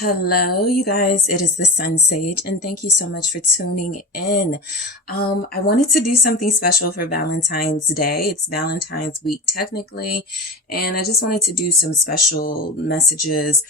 Hello, you guys. It is the SunSage, and thank you so much for tuning in. I wanted to do something special for Valentine's Day. It's Valentine's week, technically, and I just wanted to do some special messages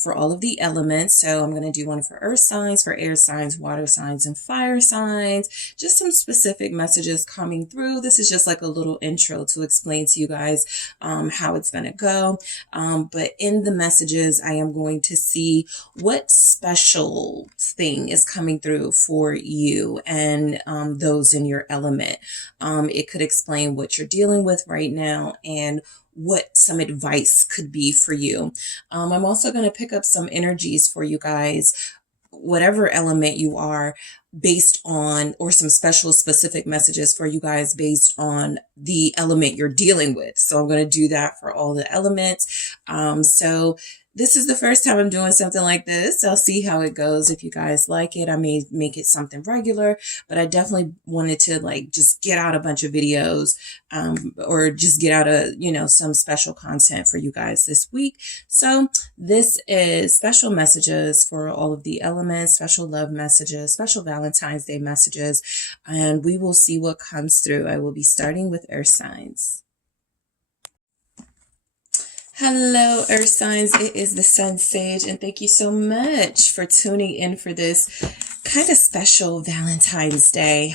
for all of the elements. So I'm going to do one for earth signs, for air signs, water signs, and fire signs. Just some specific messages coming through. This is just like a little intro to explain to you guys how it's going to go. But in the messages, I am going to see what special thing is coming through for you and those in your element. It could explain what you're dealing with right now and what some advice could be for you. I'm also going to pick up some energies for you guys, whatever element you are, based on, or some special specific messages for you guys based on the element you're dealing with. So I'm going to do that for all the elements. So this is the first time I'm doing something like this. I'll see how it goes. If you guys like it, I may make it something regular, but I definitely wanted to just get out a bunch of videos, or just get out some special content for you guys this week. So this is special messages for all of the elements, special love messages, special Valentine's Day messages, and we will see what comes through. I will be starting with earth signs. Hello, Earth signs. It is the SunSage, and thank you so much for tuning in for this kind of special Valentine's Day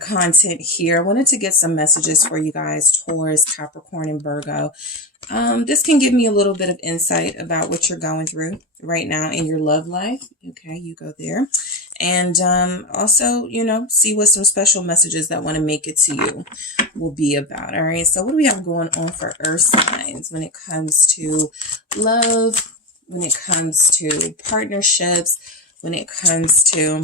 content here. I wanted to get some messages for you guys, Taurus, Capricorn, and Virgo. This can give me a little bit of insight about what you're going through right now in your love life. Okay, you go there. And also, see what some special messages that want to make it to you will be about. All right, so what do we have going on for earth signs when it comes to love, when it comes to partnerships, when it comes to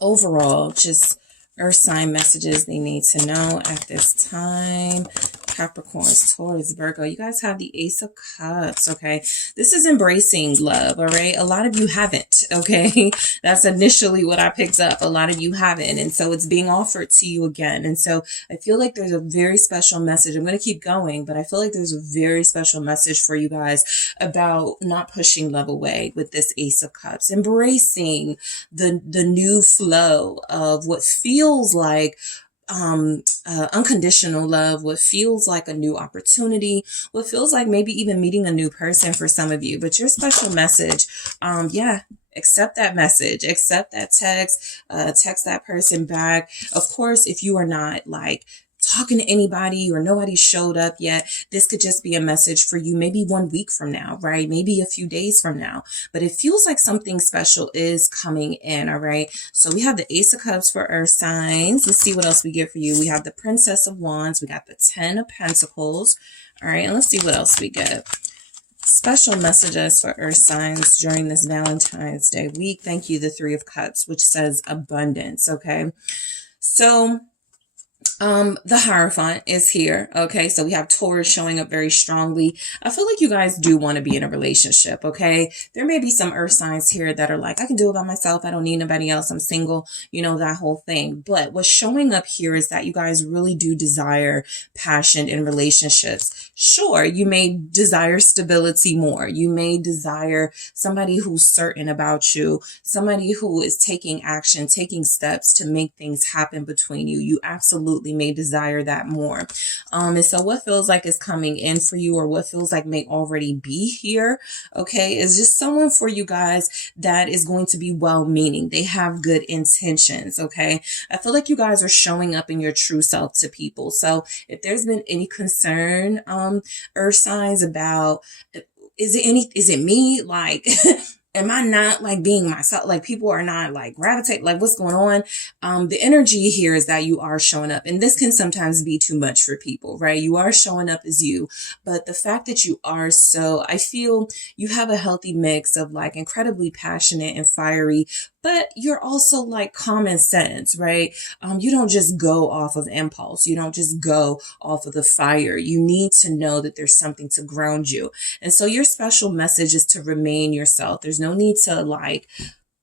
overall just earth sign messages they need to know at this time? Capricorns, Taurus, Virgo, you guys have the Ace of Cups, okay? This is embracing love, all right? A lot of you haven't, okay? That's initially what I picked up. A lot of you haven't, and so it's being offered to you again. And so I feel like there's a very special message. I'm going to keep going, but I feel like there's a very special message for you guys about not pushing love away with this Ace of Cups, embracing the new flow of what feels like unconditional love, what feels like a new opportunity, what feels like maybe even meeting a new person for some of you. But your special message, accept that message, accept that text, text that person back. Of course, if you are not talking to anybody or nobody showed up yet, this could just be a message for you maybe 1 week from now, right? Maybe a few days from now, but it feels like something special is coming in. All right. So we have the Ace of Cups for earth signs. Let's see what else we get for you. We have the Princess of Wands. We got the 10 of Pentacles. All right. And let's see what else we get. Special messages for earth signs during this Valentine's Day week. Thank you. The 3 of Cups, which says abundance. Okay. So the Hierophant is here. Okay. So we have Taurus showing up very strongly. I feel like you guys do want to be in a relationship. Okay. There may be some earth signs here that are like, I can do it by myself. I don't need nobody else. I'm single, that whole thing. But what's showing up here is that you guys really do desire passion in relationships. Sure. You may desire stability more. You may desire somebody who's certain about you, somebody who is taking action, taking steps to make things happen between you. You absolutely may desire that more. And so what feels like is coming in for you, or what feels like may already be here, okay, is just someone for you guys that is going to be well-meaning. They have good intentions, okay? I feel like you guys are showing up in your true self to people. So if there's been any concern, earth signs, about, is it me? Am I not being myself? People are not gravitate, what's going on? The energy here is that you are showing up, and this can sometimes be too much for people, right? You are showing up as you, but the fact that you are I feel you have a healthy mix of incredibly passionate and fiery, but you're also common sense, right? You don't just go off of impulse. You don't just go off of the fire. You need to know that there's something to ground you. And so your special message is to remain yourself. There's no need to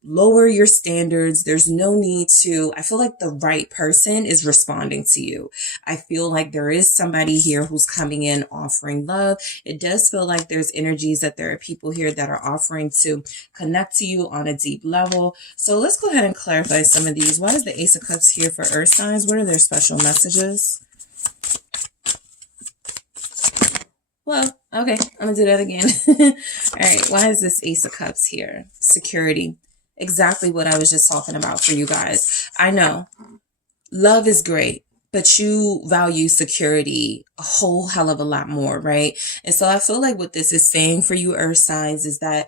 lower your standards. There's no need to, I feel like the right person is responding to you. I feel like there is somebody here who's coming in offering love. It does feel like there's energies that there are people here that are offering to connect to you on a deep level. So let's go ahead and clarify some of these. Why is the Ace of Cups here for Earth signs? What are their special messages? Well, okay, I'm gonna do that again. All right, why is this Ace of Cups here? Security. Exactly what I was just talking about for you guys. I know love is great, but you value security a whole hell of a lot more, right? And so I feel like what this is saying for you Earth signs is that,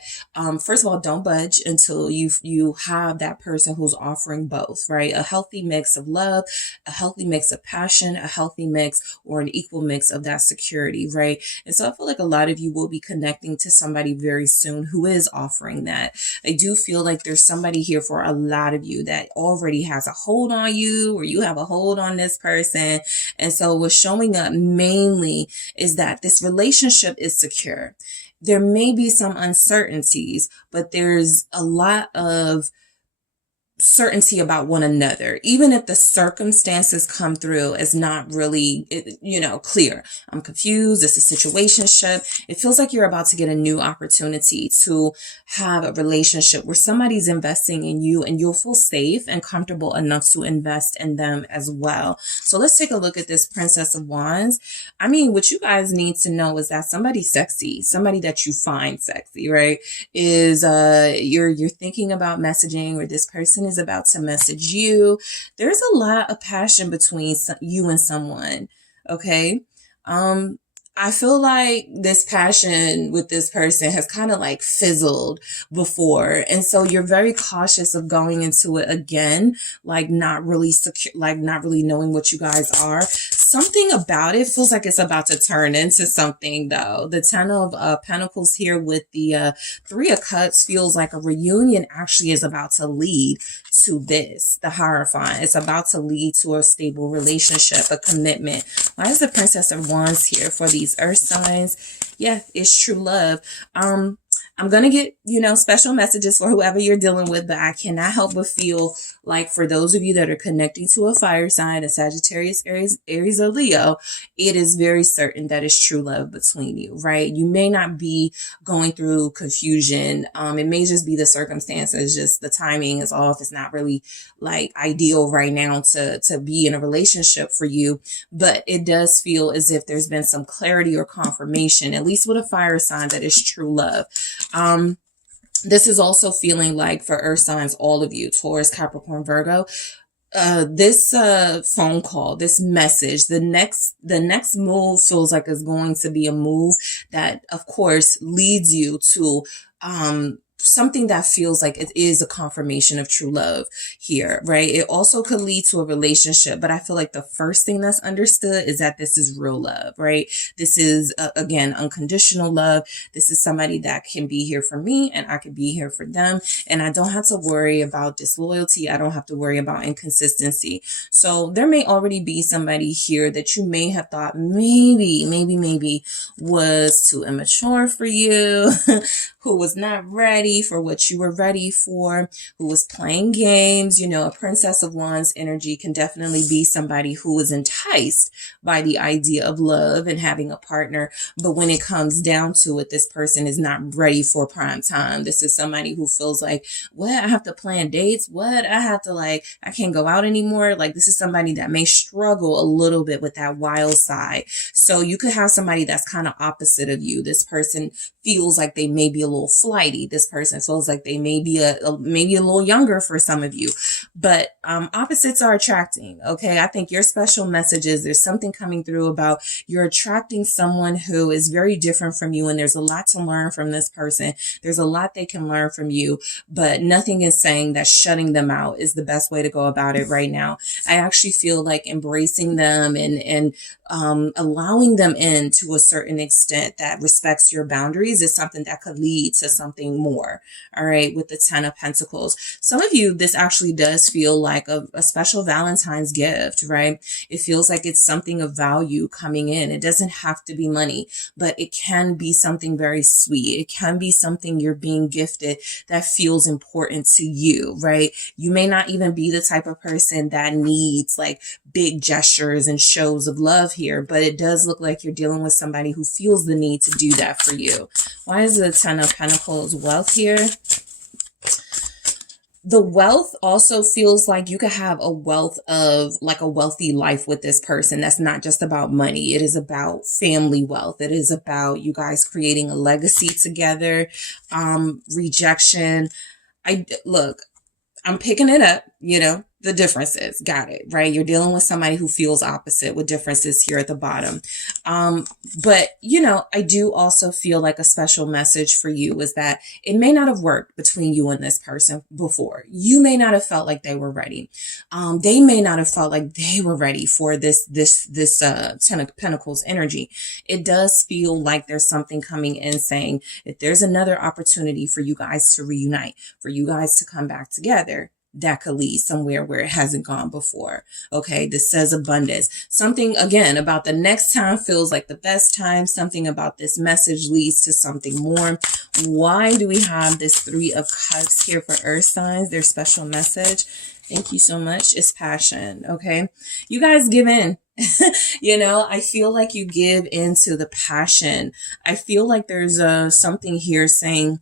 first of all, don't budge until you have that person who's offering both, right? A healthy mix of love, a healthy mix of passion, a healthy mix or an equal mix of that security, right? And so I feel like a lot of you will be connecting to somebody very soon who is offering that. I do feel like there's somebody here for a lot of you that already has a hold on you, or you have a hold on this person. And so what's showing up mainly is that this relationship is secure. There may be some uncertainties, but there's a lot of certainty about one another, even if the circumstances come through as not really, clear. I'm confused. This is situationship. It feels like you're about to get a new opportunity to have a relationship where somebody's investing in you and you'll feel safe and comfortable enough to invest in them as well. So let's take a look at this Princess of Wands. I mean, what you guys need to know is that somebody sexy, somebody that you find sexy, right, is you're thinking about messaging, or this person is about to message you. There's a lot of passion between you and someone. Okay. I feel like this passion with this person has kind of like fizzled before. And so you're very cautious of going into it again, like not really secure, like not really knowing what you guys are. Something about it feels like it's about to turn into something though. The Ten of Pentacles here with the Three of Cups feels like a reunion actually is about to lead to this, the Hierophant. It's about to lead to a stable relationship, a commitment. Why is the Princess of Wands here for these Earth signs? Yeah, it's true love. I'm going to get, special messages for whoever you're dealing with, but I cannot help but feel like for those of you that are connecting to a fire sign, a Sagittarius, Aries, or Leo, it is very certain that it's true love between you, right? You may not be going through confusion. It may just be the circumstances, just the timing is off. It's not really like ideal right now to be in a relationship for you, but it does feel as if there's been some clarity or confirmation, at least with a fire sign, that is true love. This is also feeling like for Earth signs, all of you, Taurus, Capricorn, Virgo, this phone call, this message, the next move feels like it's going to be a move that, of course, leads you to something that feels like it is a confirmation of true love here, right? It also could lead to a relationship, but I feel like the first thing that's understood is that this is real love, right? This is, again, unconditional love. This is somebody that can be here for me and I can be here for them. And I don't have to worry about disloyalty. I don't have to worry about inconsistency. So there may already be somebody here that you may have thought maybe was too immature for you, who was not ready for what you were ready for, who was playing games. A Princess of Wands energy can definitely be somebody who is enticed by the idea of love and having a partner. But when it comes down to it, this person is not ready for prime time. This is somebody who feels like, what? I have to plan dates? What? I have to I can't go out anymore. Like, this is somebody that may struggle a little bit with that wild side. So you could have somebody that's kind of opposite of you. This person feels like they may be a little flighty. This person feels like they may be maybe a little younger for some of you, but opposites are attracting. Okay. I think your special messages, there's something coming through about you're attracting someone who is very different from you. And there's a lot to learn from this person. There's a lot they can learn from you, but nothing is saying that shutting them out is the best way to go about it right now. I actually feel like embracing them and allowing them in to a certain extent that respects your boundaries is something that could lead to something more. before. All right, with the 10 of Pentacles. Some of you, this actually does feel like a special Valentine's gift, right? It feels like it's something of value coming in. It doesn't have to be money, but it can be something very sweet. It can be something you're being gifted that feels important to you, right? You may not even be the type of person that needs like big gestures and shows of love here, but it does look like you're dealing with somebody who feels the need to do that for you. Why is the 10 of Pentacles wealth here? The wealth also feels like you could have a wealth of like a wealthy life with this person. That's not just about money. It is about family wealth. It is about you guys creating a legacy together. Rejection. Look, I'm picking it up, you know, the differences. Got it, right? You're dealing with somebody who feels opposite with differences here at the bottom. But, you know, I do also feel like a special message for you is that it may not have worked between you and this person before. You may not have felt like they were ready. They may not have felt like they were ready for this 10 of Pentacles energy. It does feel like there's something coming in saying if there's another opportunity for you guys to reunite, for you guys to come back together, that could lead somewhere where it hasn't gone before. Okay, this says abundance. Something again about the next time feels like the best time. Something about this message leads to something more. Why do we have this 3 of Cups here for earth signs? Their special message. Thank you so much. It's passion. Okay, you guys give in. You know, I feel like you give into the passion. I feel like there's something here saying,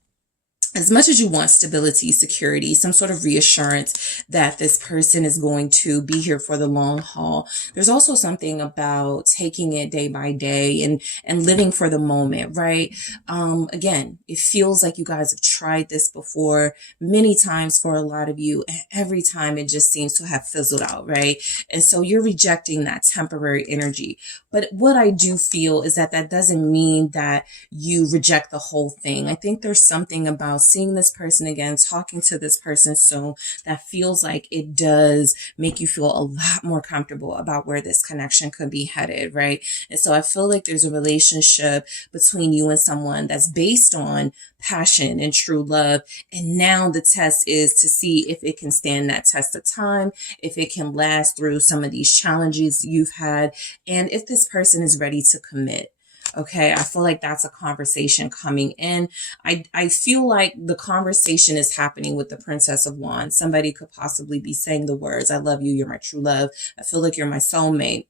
as much as you want stability, security, some sort of reassurance that this person is going to be here for the long haul, there's also something about taking it day by day and living for the moment, right? Again, it feels like you guys have tried this before many times for a lot of you, and every time it just seems to have fizzled out, right? And so you're rejecting that temporary energy. But what I do feel is that that doesn't mean that you reject the whole thing. I think there's something about seeing this person again, talking to this person soon, that feels like it does make you feel a lot more comfortable about where this connection could be headed, right? And so I feel like there's a relationship between you and someone that's based on passion and true love. And now the test is to see if it can stand that test of time, if it can last through some of these challenges you've had, and if this person is ready to commit. Okay, I feel like that's a conversation coming in. I feel like the conversation is happening with the Princess of Wands. Somebody could possibly be saying the words, I love you, you're my true love. I feel like you're my soulmate.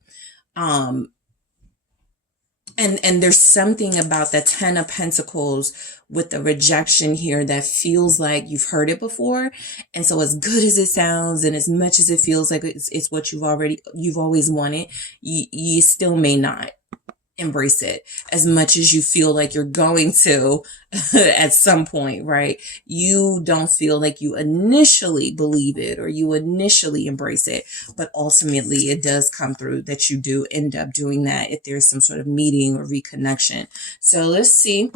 And there's something about the 10 of Pentacles with the rejection here that feels like you've heard it before. And so as good as it sounds and as much as it feels like it's what you've always wanted, you still may not embrace it as much as you feel like you're going to at some point, right? You don't feel like you initially believe it or you initially embrace it, but ultimately it does come through that you do end up doing that if there's some sort of meeting or reconnection. So let's see.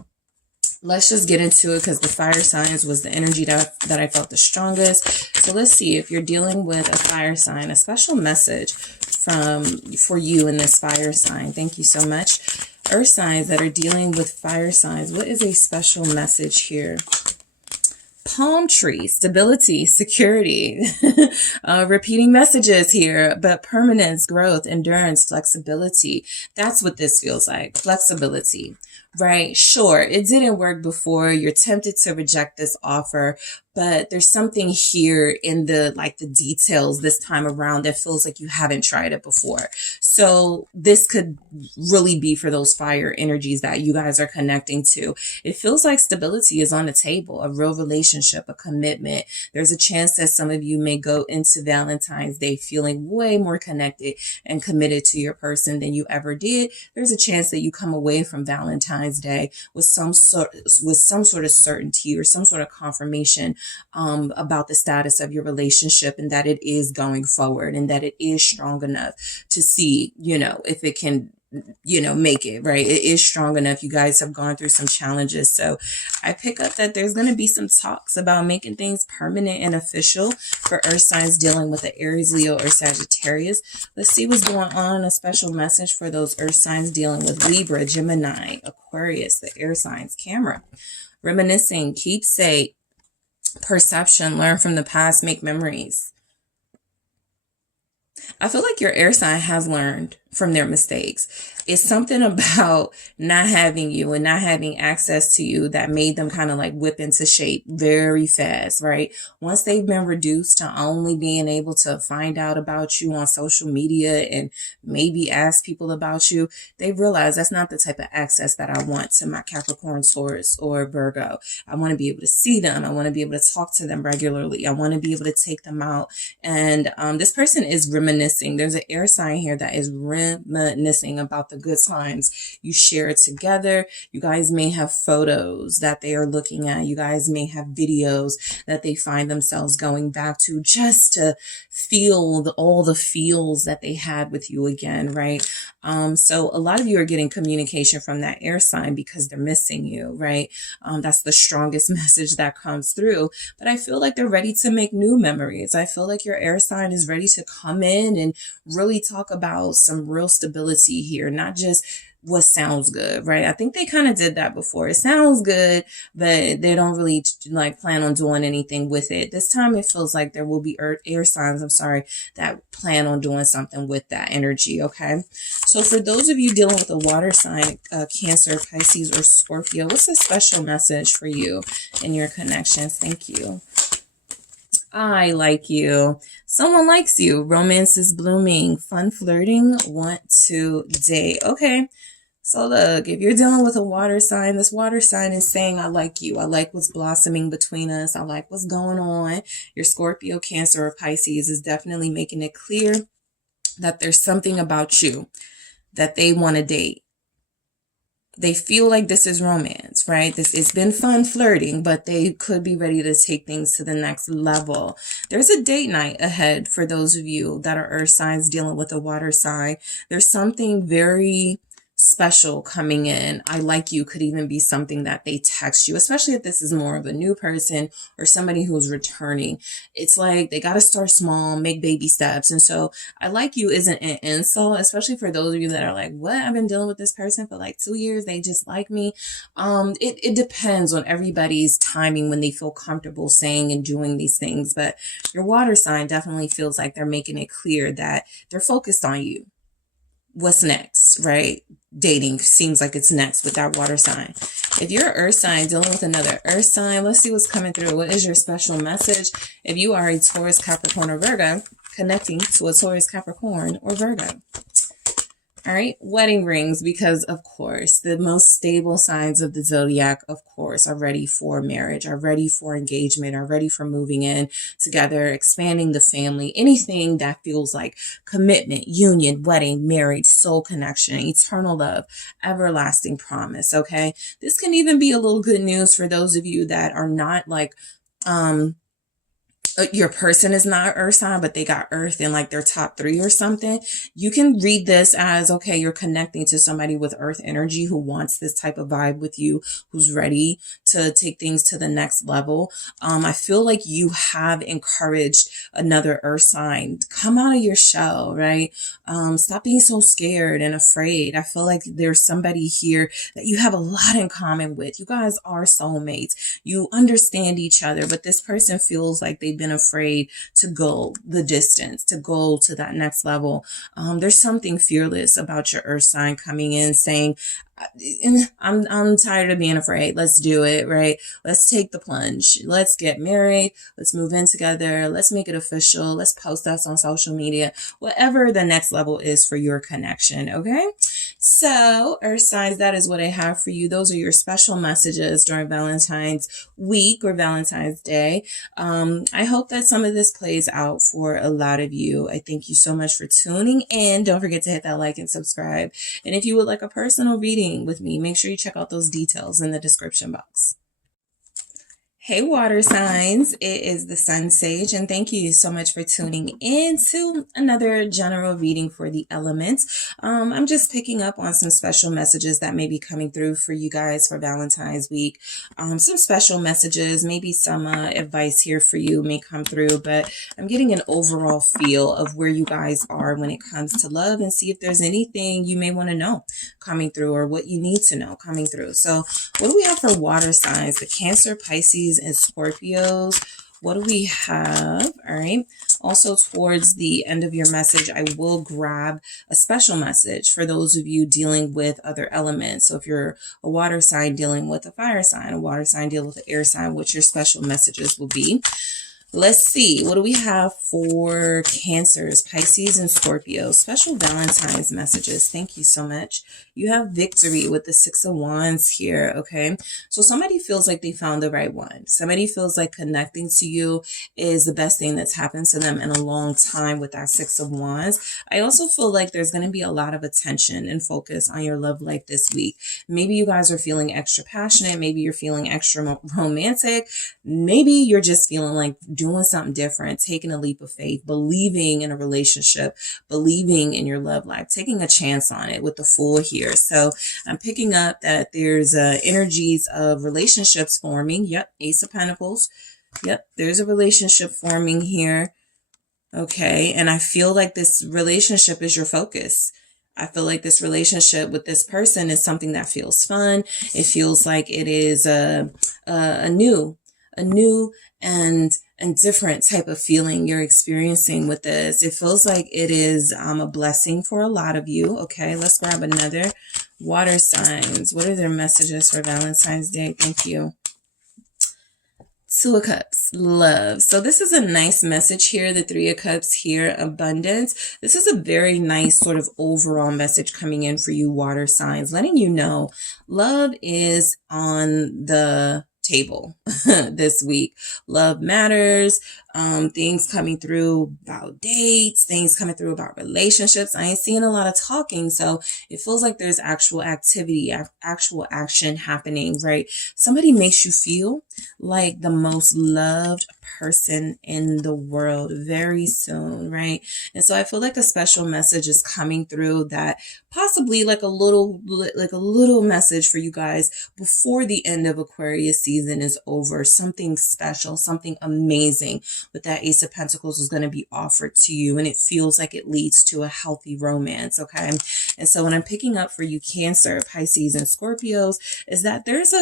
Let's just get into it because the fire signs was the energy that I felt the strongest. So let's see if you're dealing with a fire sign, a special message for you in this fire sign. Thank you so much. Earth signs that are dealing with fire signs. What is a special message here? Palm tree, stability, security, repeating messages here, but permanence, growth, endurance, flexibility. That's what this feels like. Flexibility, right? Sure, it didn't work before. You're tempted to reject this offer, but there's something here in the details this time around that feels like you haven't tried it before. So this could really be for those fire energies that you guys are connecting to. It feels like stability is on the table, a real relationship, a commitment. There's a chance that some of you may go into Valentine's Day feeling way more connected and committed to your person than you ever did. There's a chance that you come away from Valentine's Day with some sort of certainty or some sort of confirmation about the status of your relationship and that it is going forward and that it is strong enough to see, if it can, make it, right? It is strong enough. You guys have gone through some challenges. So I pick up that there's going to be some talks about making things permanent and official for earth signs dealing with the Aries, Leo, or Sagittarius. Let's see what's going on. A special message for those earth signs dealing with Libra, Gemini, Aquarius, the air signs, camera. reminiscing, keepsake, perception, learn from the past, make memories. I feel like your air sign has learned from their mistakes. It's something about not having you and not having access to you that made them kind of like whip into shape very fast, right? Once they've been reduced to only being able to find out about you on social media and maybe ask people about you, they realize that's not the type of access that I want to my Capricorn, Taurus, or Virgo. I want to be able to see them. I want to be able to talk to them regularly. I want to be able to take them out. And this person is reminiscing. There's an air sign here that is reminiscing about the good times you shared together. You guys may have photos that they are looking at. You guys may have videos that they find themselves going back to just to feel all the feels that they had with you again, right? So a lot of you are getting communication from that air sign because they're missing you, right? That's the strongest message that comes through. But I feel like they're ready to make new memories. I feel like your air sign is ready to come in and really talk about some real stability here, not just what sounds good, right? I think they kind of did that before. It sounds good, but they don't really like plan on doing anything with it. This time it feels like there will be air signs, that plan on doing something with that energy, okay? So for those of you dealing with a water sign, Cancer, Pisces, or Scorpio, what's a special message for you in your connections? Thank you. I like you. Someone likes you. Romance is blooming. Fun flirting. Want to date. Okay. So look, if you're dealing with a water sign, this water sign is saying, I like you. I like what's blossoming between us. I like what's going on. Your Scorpio, Cancer, or Pisces is definitely making it clear that there's something about you that they want to date. They feel like this is romance, right? It's been fun flirting, but they could be ready to take things to the next level. There's a date night ahead for those of you that are earth signs dealing with a water sign. There's something very special coming in. I like you could even be something that they text you, especially if this is more of a new person or somebody who's returning. It's like they got to start small, make baby steps. And so I like you isn't an insult, especially for those of you that are like, what? I've been dealing with this person for like 2 years. They just like me. It depends on everybody's timing when they feel comfortable saying and doing these things. But your water sign definitely feels like they're making it clear that they're focused on you. What's next, right? Dating seems like it's next with that water sign. If you're an earth sign dealing with another earth sign, let's see what's coming through. What is your special message? If you are a Taurus, Capricorn, or Virgo, connecting to a Taurus, Capricorn, or Virgo. All right, wedding rings, because of course, the most stable signs of the zodiac, of course, are ready for marriage, are ready for engagement, are ready for moving in together, expanding the family, anything that feels like commitment, union, wedding, marriage, soul connection, eternal love, everlasting promise, okay? This can even be a little good news for those of you that are not like, your person is not earth sign, but they got earth in like their top 3 or something. You can read this as, okay, you're connecting to somebody with earth energy who wants this type of vibe with you, who's ready to take things to the next level. I feel like you have encouraged another earth sign. Come out of your shell, right? Stop being so scared and afraid. I feel like there's somebody here that you have a lot in common with. You guys are soulmates. You understand each other, but this person feels like they've been afraid to go the distance, to go to that next level. There's something fearless about your earth sign coming in saying, I'm tired of being afraid. Let's do it, right? Let's take the plunge. Let's get married. Let's move in together. Let's make it official. Let's post us on social media, whatever the next level is for your connection. Okay. So earth signs, that is what I have for you. Those are your special messages during Valentine's week or Valentine's Day. I hope that some of this plays out for a lot of you. I thank you so much for tuning in. Don't forget to hit that like and subscribe. And if you would like a personal reading with me, make sure you check out those details in the description box. Hey, water signs, it is the Sun Sage, and thank you so much for tuning in to another general reading for the elements. I'm just picking up on some special messages that may be coming through for you guys for Valentine's week. Some special messages, maybe some advice here for you may come through, but I'm getting an overall feel of where you guys are when it comes to love and see if there's anything you may want to know coming through or what you need to know coming through. So what do we have for water signs? The Cancer, Pisces, and Scorpios. What do we have? All right. Also, towards the end of your message, I will grab a special message for those of you dealing with other elements. So if you're a water sign dealing with a fire sign, a water sign dealing with an air sign, what your special messages will be. Let's see. What do we have for Cancers, Pisces, and Scorpio? Special Valentine's messages. Thank you so much. You have victory with the Six of Wands here, okay? So somebody feels like they found the right one. Somebody feels like connecting to you is the best thing that's happened to them in a long time with that Six of Wands. I also feel like there's going to be a lot of attention and focus on your love life this week. Maybe you guys are feeling extra passionate. Maybe you're feeling extra romantic. Maybe you're just feeling like doing something different, taking a leap of faith, believing in a relationship, believing in your love life, taking a chance on it with the Fool here. So I'm picking up that there's energies of relationships forming. Yep. Ace of Pentacles. Yep. There's a relationship forming here. Okay. And I feel like this relationship is your focus. I feel like this relationship with this person is something that feels fun. It feels like it is a new and different type of feeling you're experiencing with this. It feels like it is a blessing for a lot of you. Okay, let's grab another. Water signs. What are their messages for Valentine's Day? Thank you. Two of Cups, love. So this is a nice message here. The Three of Cups here, abundance. This is a very nice sort of overall message coming in for you water signs, letting you know love is on the table this week. Love matters. Things coming through about dates, things coming through about relationships. I ain't seeing a lot of talking, so it feels like there's actual activity, actual action happening, right? Somebody makes you feel like the most loved person in the world very soon, right? And so I feel like a special message is coming through that possibly like a little message for you guys before the end of Aquarius season is over. Something special, something amazing with that Ace of Pentacles is going to be offered to you, and it feels like it leads to a healthy romance, okay? And so when I'm picking up for you Cancer, Pisces, and Scorpios is that there's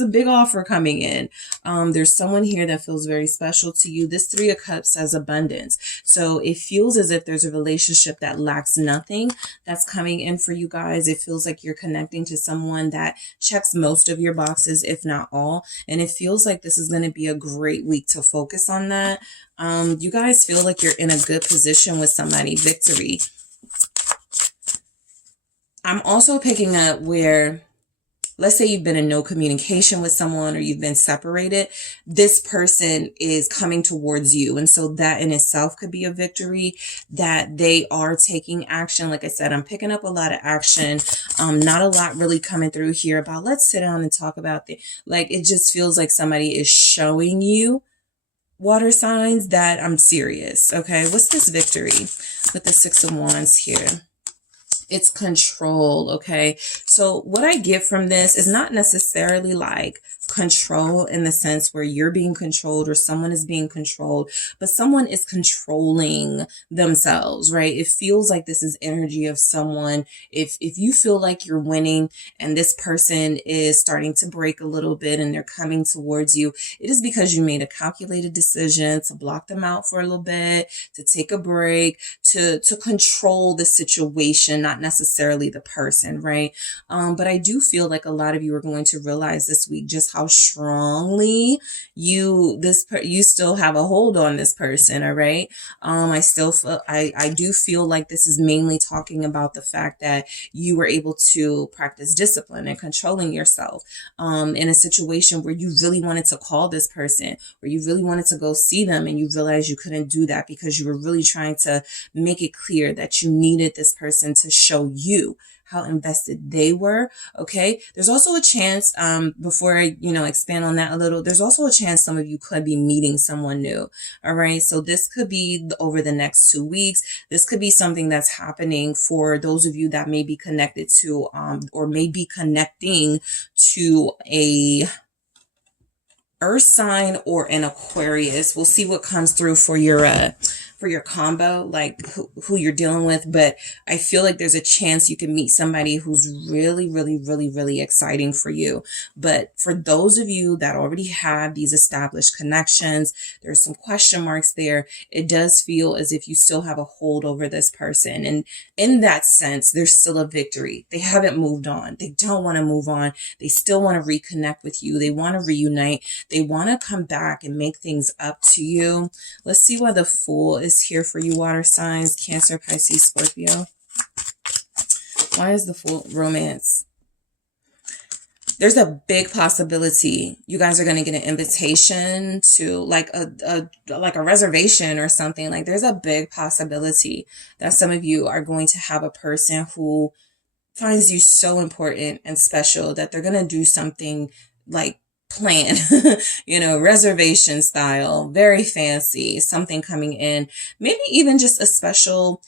a big offer coming in. There's someone here that feels very special to you. This Three of Cups says abundance. So it feels as if there's a relationship that lacks nothing that's coming in for you guys. It feels like you're connecting to someone that checks most of your boxes, if not all. And it feels like this is going to be a great week to focus on that. You guys feel like you're in a good position with somebody. Victory. I'm also picking up where, let's say you've been in no communication with someone or you've been separated. This person is coming towards you. And so that in itself could be a victory that they are taking action. Like I said, I'm picking up a lot of action. Not a lot really coming through here about let's sit down and talk about it. Like it just feels like somebody is showing you, water signs, that I'm serious. Okay. What's this victory with the Six of Wands here? It's control, okay? So what I get from this is not necessarily like control in the sense where you're being controlled or someone is being controlled, but someone is controlling themselves, right? It feels like this is energy of someone. If you feel like you're winning and this person is starting to break a little bit and they're coming towards you, it is because you made a calculated decision to block them out for a little bit, to take a break, to control the situation, not necessarily the person, right? But I do feel like a lot of you are going to realize this week just how strongly you still have a hold on this person, all right? I do feel like this is mainly talking about the fact that you were able to practice discipline and controlling yourself in a situation where you really wanted to call this person, where you really wanted to go see them, and you realized you couldn't do that because you were really trying to make it clear that you needed this person to show you how invested they were. Okay. There's also a chance, before I, expand on that a little, there's also a chance some of you could be meeting someone new. All right. So this could be over the next 2 weeks. This could be something that's happening for those of you that may be connected to, or may be connecting to a Earth sign or an Aquarius. We'll see what comes through for your combo, like who you're dealing with. But I feel like there's a chance you can meet somebody who's really, really, really, really exciting for you. But for those of you that already have these established connections, there's some question marks there. It does feel as if you still have a hold over this person. And in that sense, there's still a victory. They haven't moved on. They don't want to move on. They still want to reconnect with you. They want to reunite. They want to come back and make things up to you. Let's see why the Fool is here for you, water signs, Cancer, Pisces, Scorpio. Why is the Fool? Romance. There's a big possibility you guys are going to get an invitation to like a reservation or something. Like there's a big possibility that some of you are going to have a person who finds you so important and special that they're going to do something like plan, reservation style, very fancy, something coming in, maybe even just a special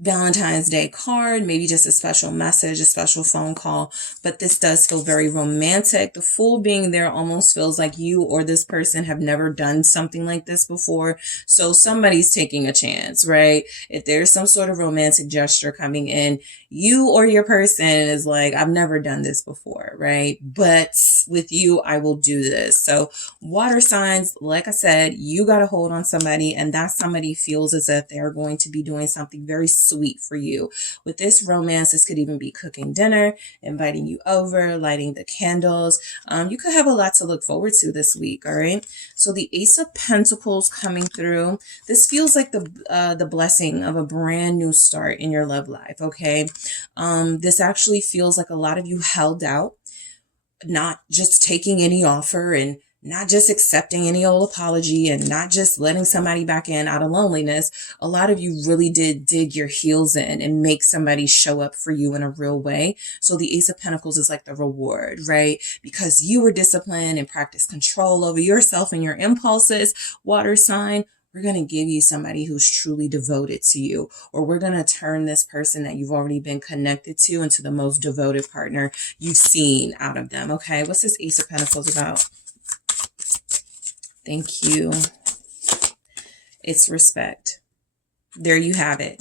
Valentine's Day card, maybe just a special message, a special phone call, but this does feel very romantic. The Fool being there almost feels like you or this person have never done something like this before. So somebody's taking a chance, right? If there's some sort of romantic gesture coming in, you or your person is like, I've never done this before, right? But with you, I will do this. So water signs, like I said, you got to hold on somebody, and that somebody feels as if they're going to be doing something very sweet for you. With this romance, this could even be cooking dinner, inviting you over, lighting the candles. You could have a lot to look forward to this week. All right. So the Ace of Pentacles coming through. This feels like the blessing of a brand new start in your love life. Okay. This actually feels like a lot of you held out, not just taking any offer and not just accepting any old apology and not just letting somebody back in out of loneliness. A lot of you really did dig your heels in and make somebody show up for you in a real way. So the Ace of Pentacles is like the reward, right? Because you were disciplined and practiced control over yourself and your impulses, water sign. We're going to give you somebody who's truly devoted to you, or we're going to turn this person that you've already been connected to into the most devoted partner you've seen out of them. Okay. What's this Ace of Pentacles about? Thank you. It's respect. There you have it.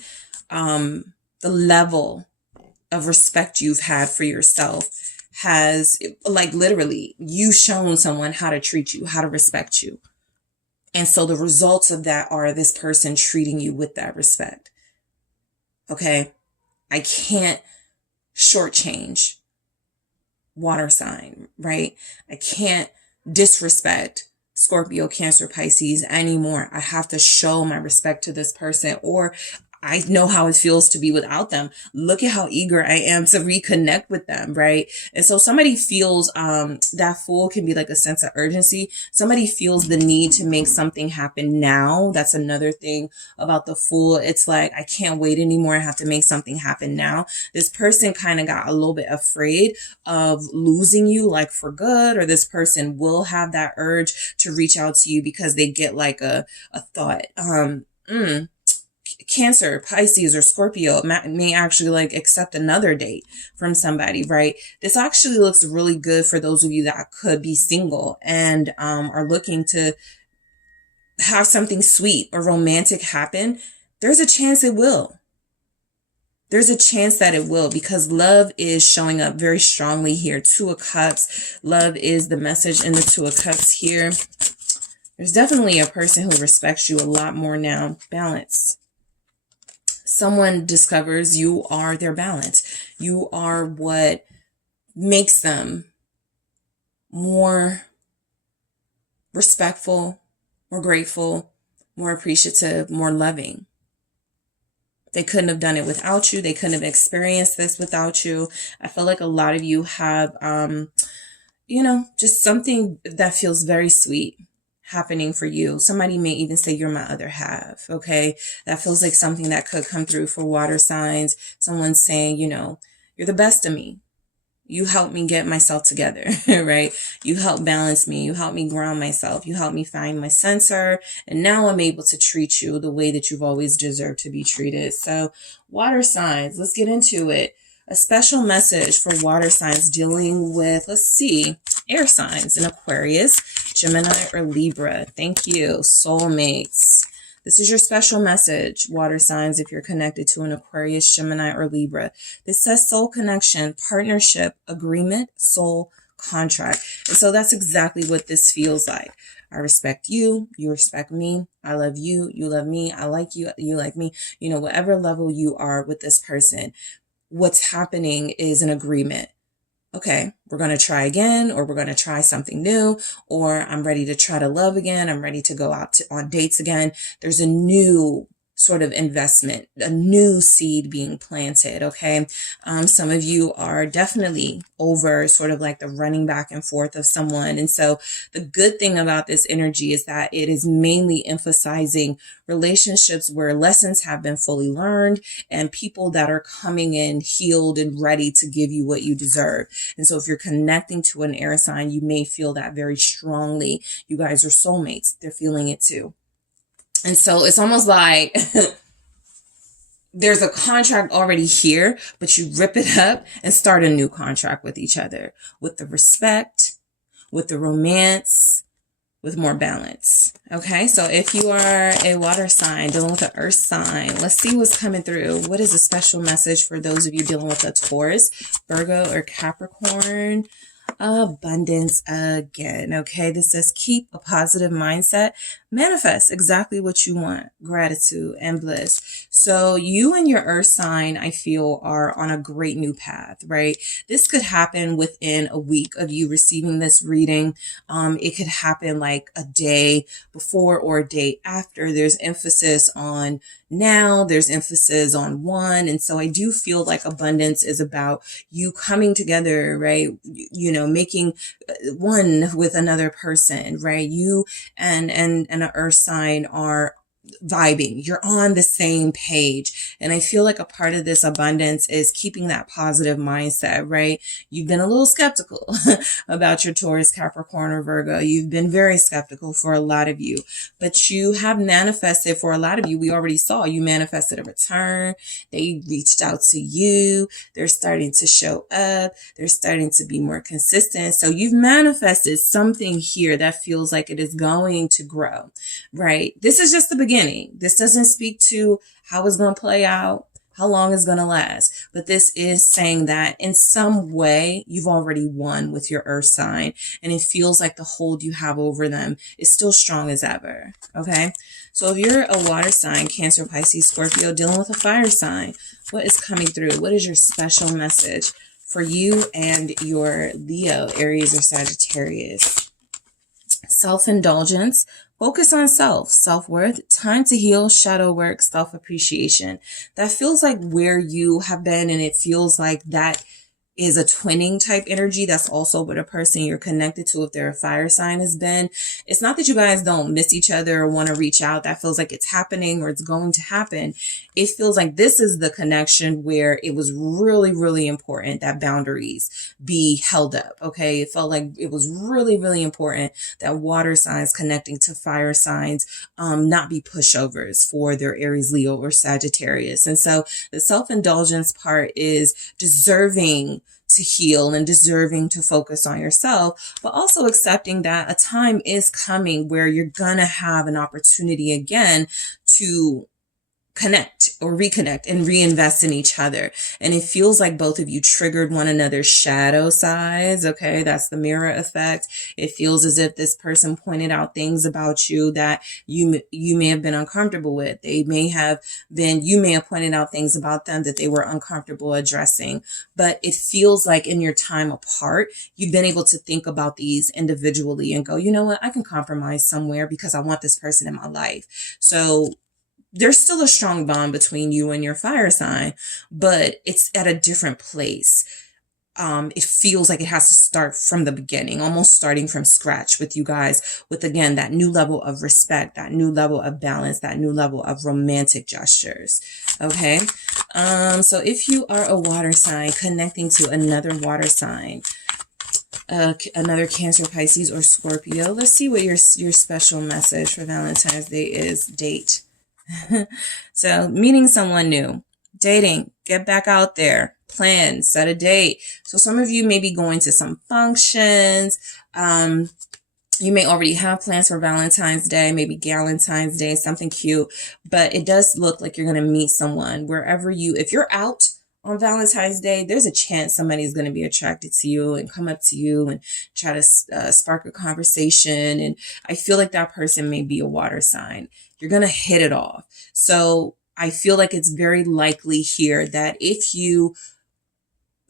The level of respect you've had for yourself has, like, literally, you've shown someone how to treat you, how to respect you. And so the results of that are this person treating you with that respect. Okay. I can't shortchange water sign, right? I can't disrespect Scorpio, Cancer, Pisces anymore. I have to show my respect to this person, or I know how it feels to be without them. Look at how eager I am to reconnect with them, right? And so somebody feels that Fool can be like a sense of urgency. Somebody feels the need to make something happen now. That's another thing about the Fool. It's like, I can't wait anymore. I have to make something happen now. This person kind of got a little bit afraid of losing you, like for good, or this person will have that urge to reach out to you because they get like a thought. Cancer, Pisces, or Scorpio may actually like accept another date from somebody, right? This actually looks really good for those of you that could be single and are looking to have something sweet or romantic happen. There's a chance it will. There's a chance that it will, because love is showing up very strongly here. Two of Cups. Love is the message in the Two of Cups here. There's definitely a person who respects you a lot more now. Balance. Someone discovers you are their balance. You are what makes them more respectful, more grateful, more appreciative, more loving. They couldn't have done it without you. They couldn't have experienced this without you. I feel like a lot of you have, just something that feels very sweet happening for you. Somebody may even say you're my other half. Okay. That feels like something that could come through for water signs. Someone saying, You're the best of me. You help me get myself together, right? You help balance me. You help me ground myself. You help me find my center. And now I'm able to treat you the way that you've always deserved to be treated. So water signs, let's get into it. A special message for water signs dealing with, let's see, air signs in Aquarius, Gemini, or Libra. Thank you, soulmates. This is your special message, water signs, if you're connected to an Aquarius, Gemini, or Libra. This says soul connection, partnership, agreement, soul contract. And so that's exactly what this feels like. I respect you. You respect me. I love you. You love me. I like you. You like me. You know, whatever level you are with this person, what's happening is an agreement. Okay, we're going to try again, or we're going to try something new, or I'm ready to try to love again. I'm ready to go out on dates again. There's a new sort of investment, a new seed being planted. Okay. Some of you are definitely over sort of like the running back and forth of someone. And so the good thing about this energy is that it is mainly emphasizing relationships where lessons have been fully learned and people that are coming in healed and ready to give you what you deserve. And so if you're connecting to an air sign, you may feel that very strongly. You guys are soulmates. They're feeling it too. And so it's almost like there's a contract already here, but you rip it up and start a new contract with each other, with the respect, with the romance, with more balance. Okay, so if you are a water sign dealing with an earth sign, let's see what's coming through. What is a special message for those of you dealing with a Taurus, Virgo, or Capricorn? Abundance again. Okay, this says keep a positive mindset, manifest exactly what you want, gratitude and bliss. So you and your earth sign, I feel, are on a great new path, right? This could happen within a week of you receiving this reading. It could happen like a day before or a day after. There's emphasis on now, there's emphasis on one. And so I do feel like abundance is about you coming together, right? You know, making one with another person, right? You and an earth sign are vibing. You're on the same page. And I feel like a part of this abundance is keeping that positive mindset, right? You've been a little skeptical about your Taurus, Capricorn, or Virgo. You've been very skeptical for a lot of you, but you have manifested for a lot of you. We already saw you manifested a return. They reached out to you. They're starting to show up. They're starting to be more consistent. So you've manifested something here that feels like it is going to grow, right? This is just the beginning. This doesn't speak to how it's going to play out, how long it's going to last, but this is saying that in some way you've already won with your earth sign, and it feels like the hold you have over them is still strong as ever. Okay, so if you're a water sign, Cancer, Pisces, Scorpio, dealing with a fire sign, what is coming through? What is your special message for you and your Leo, Aries, or Sagittarius? Self-indulgence, focus on self, self-worth, time to heal, shadow work, self-appreciation. That feels like where you have been, and it feels like that is a twinning type energy. That's also what a person you're connected to, if they're a fire sign, has been. It's not that you guys don't miss each other or want to reach out. That feels like it's happening or it's going to happen. It feels like this is the connection where it was really, really important that boundaries be held up. Okay. It felt like it was really, really important that water signs connecting to fire signs, not be pushovers for their Aries, Leo, or Sagittarius. And so the self-indulgence part is deserving to heal and deserving to focus on yourself, but also accepting that a time is coming where you're gonna have an opportunity again to connect or reconnect and reinvest in each other. And it feels like both of you triggered one another's shadow sides. Okay. That's the mirror effect. It feels as if this person pointed out things about you that you may have been uncomfortable with. You may have pointed out things about them that they were uncomfortable addressing, but it feels like in your time apart, you've been able to think about these individually and go, you know what, I can compromise somewhere because I want this person in my life. So there's still a strong bond between you and your fire sign, but it's at a different place. it feels like it has to start from the beginning, almost starting from scratch with you guys, with again, that new level of respect, that new level of balance, that new level of romantic gestures. Okay. So if you are a water sign connecting to another water sign, another Cancer, Pisces, or Scorpio, let's see what your special message for Valentine's Day is. Date. So meeting someone new, dating, get back out there, plan, set a date. So some of you may be going to some functions. You may already have plans for Valentine's Day, maybe Galentine's Day, something cute, but it does look like you're going to meet someone wherever if you're out on Valentine's Day, there's a chance somebody is going to be attracted to you and come up to you and try to spark a conversation. And I feel like that person may be a water sign. You're going to hit it off. So I feel like it's very likely here that if you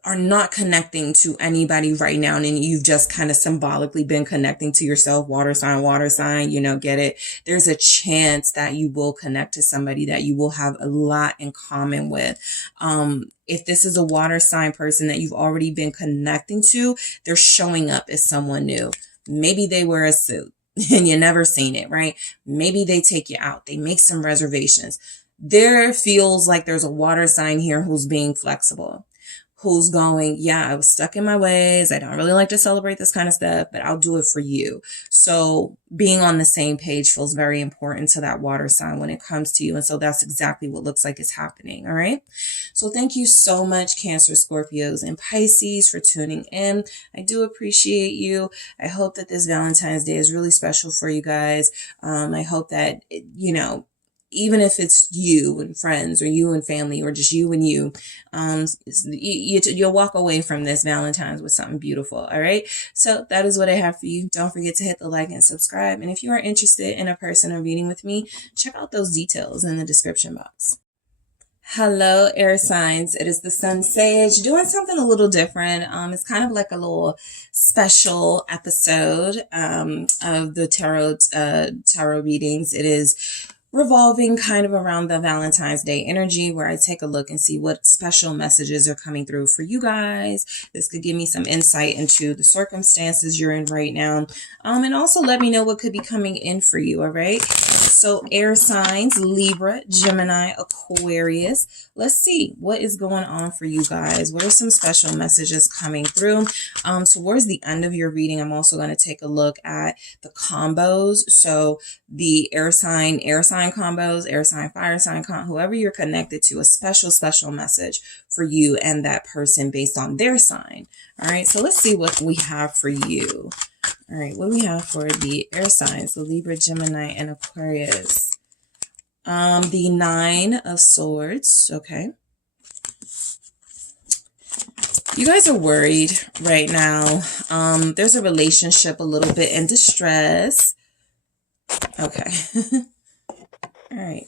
are not connecting to anybody right now, and you've just kind of symbolically been connecting to yourself, water sign, you know, get it? There's a chance that you will connect to somebody that you will have a lot in common with. If this is a water sign person that you've already been connecting to, they're showing up as someone new. Maybe they wear a suit and you never seen it, right? Maybe they take you out. They make some reservations. There feels like there's a water sign here who's being flexible, who's going, yeah, I was stuck in my ways. I don't really like to celebrate this kind of stuff, but I'll do it for you. So being on the same page feels very important to that water sign when it comes to you. And so that's exactly what looks like is happening. All right. So thank you so much, Cancer, Scorpios, and Pisces, for tuning in. I do appreciate you. I hope that this Valentine's Day is really special for you guys. I hope that, you know, even if it's you and friends or you and family or just you and you'll walk away from this Valentine's with something beautiful. All right. So that is what I have for you. Don't forget to hit the like and subscribe. And if you are interested in a personal reading with me, check out those details in the description box. Hello, air signs. It is the SunSage doing something a little different. It's kind of like a little special episode of the tarot readings. It is revolving kind of around the Valentine's Day energy, where I take a look and see what special messages are coming through for you guys. This could give me some insight into the circumstances you're in right now. And also let me know what could be coming in for you. All right. So air signs, Libra, Gemini, Aquarius. Let's see what is going on for you guys. What are some special messages coming through? Towards the end of your reading, I'm also going to take a look at the combos. So the air sign combos, air sign, fire sign, whoever you're connected to, a special message for you and that person based on their sign. All right. So let's see what we have for you. All right. What do we have for the air signs, the Libra, Gemini, and Aquarius? The 9 of Swords. Okay. You guys are worried right now. There's a relationship a little bit in distress. Okay. All right.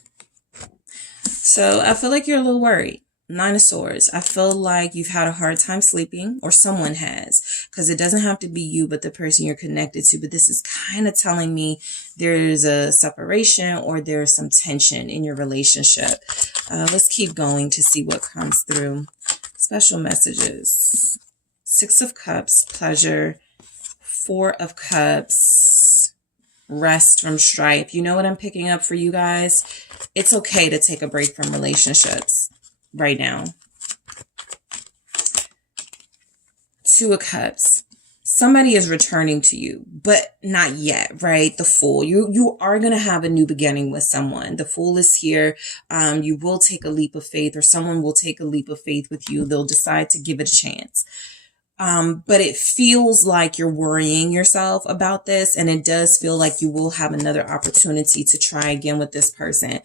So I feel like you're a little worried. 9 of Swords. I feel like you've had a hard time sleeping, or someone has, because it doesn't have to be you, but the person you're connected to. But this is kind of telling me there's a separation or there's some tension in your relationship. Let's keep going to see what comes through. Special messages. 6 of Cups, pleasure. 4 of Cups, rest from strife. You know what I'm picking up for you guys? It's okay to take a break from relationships right now. 2 of Cups. Somebody is returning to you, but not yet, right? The Fool. You are going to have a new beginning with someone. The Fool is here. You will take a leap of faith, or someone will take a leap of faith with you. They'll decide to give it a chance. But it feels like you're worrying yourself about this, and it does feel like you will have another opportunity to try again with this person.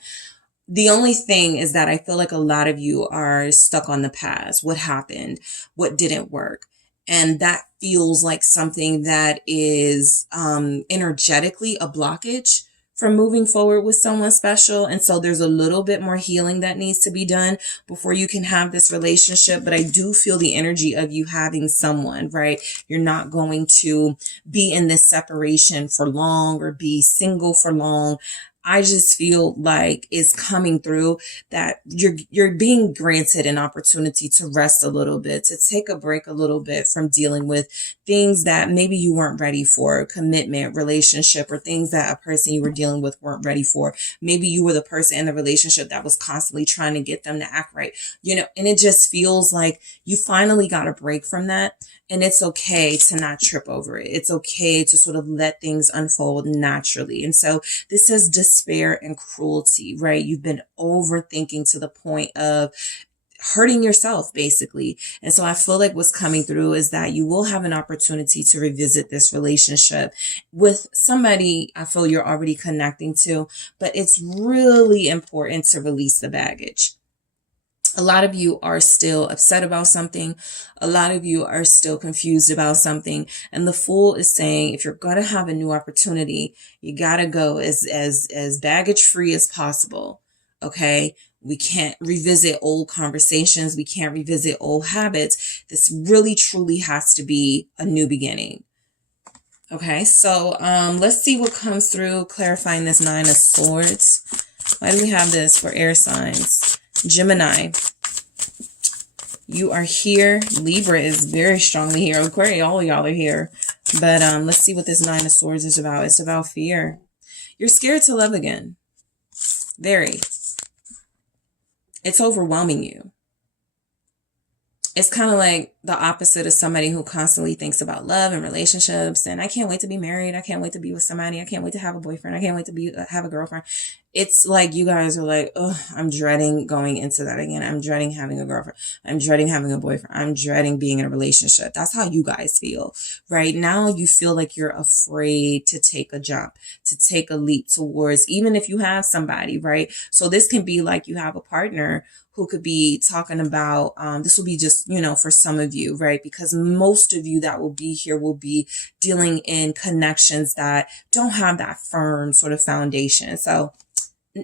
The only thing is that I feel like a lot of you are stuck on the past. What happened? What didn't work? And that feels like something that is energetically a blockage from moving forward with someone special. And so there's a little bit more healing that needs to be done before you can have this relationship. But I do feel the energy of you having someone, right? You're not going to be in this separation for long or be single for long. I just feel like is coming through, that you're being granted an opportunity to rest a little bit, to take a break a little bit from dealing with things that maybe you weren't ready for, commitment, relationship, or things that a person you were dealing with weren't ready for. Maybe you were the person in the relationship that was constantly trying to get them to act right, and it just feels like you finally got a break from that. And it's okay to not trip over it. It's okay to sort of let things unfold naturally. And so this says despair and cruelty, right? You've been overthinking to the point of hurting yourself, basically. And so I feel like what's coming through is that you will have an opportunity to revisit this relationship with somebody I feel you're already connecting to, but it's really important to release the baggage. A lot of you are still upset about something. A lot of you are still confused about something. And the Fool is saying, if you're going to have a new opportunity, you got to go as baggage free as possible. Okay. We can't revisit old conversations. We can't revisit old habits. This really truly has to be a new beginning. Okay. So, let's see what comes through clarifying this Nine of Swords. Why do we have this for air signs? Gemini, you are here. Libra is very strongly here. Aquarius, all of y'all are here. But let's see what this Nine of Swords is about. It's about fear. You're scared to love again. Very. It's overwhelming you. It's kind of like the opposite of somebody who constantly thinks about love and relationships. And I can't wait to be married. I can't wait to be with somebody. I can't wait to have a boyfriend. I can't wait to have a girlfriend. It's like you guys are like, oh, I'm dreading going into that again. I'm dreading having a girlfriend. I'm dreading having a boyfriend. I'm dreading being in a relationship. That's how you guys feel. Right now, you feel like you're afraid to take a jump, to take a leap towards, even if you have somebody, right? So this can be like you have a partner who could be talking about, this will be just, for some of you, right? Because most of you that will be here will be dealing in connections that don't have that firm sort of foundation. So,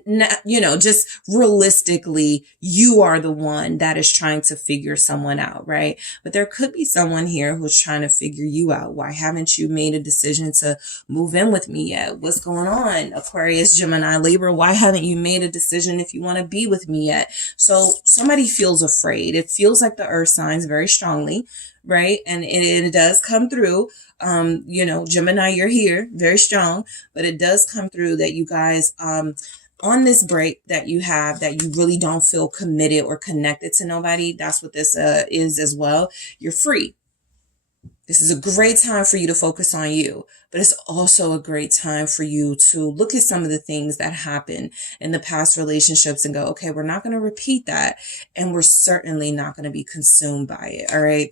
just realistically, you are the one that is trying to figure someone out, right? But there could be someone here who's trying to figure you out. Why haven't you made a decision to move in with me yet? What's going on? Aquarius, Gemini, Libra, why haven't you made a decision if you want to be with me yet? So somebody feels afraid. It feels like the earth signs very strongly, right? And it does come through. Gemini, you're here, very strong, but it does come through that you guys, on this break that you have, that you really don't feel committed or connected to nobody. That's what this is as well. You're free. This is a great time for you to focus on you, but it's also a great time for you to look at some of the things that happened in the past relationships and go, okay, we're not going to repeat that. And we're certainly not going to be consumed by it. All right.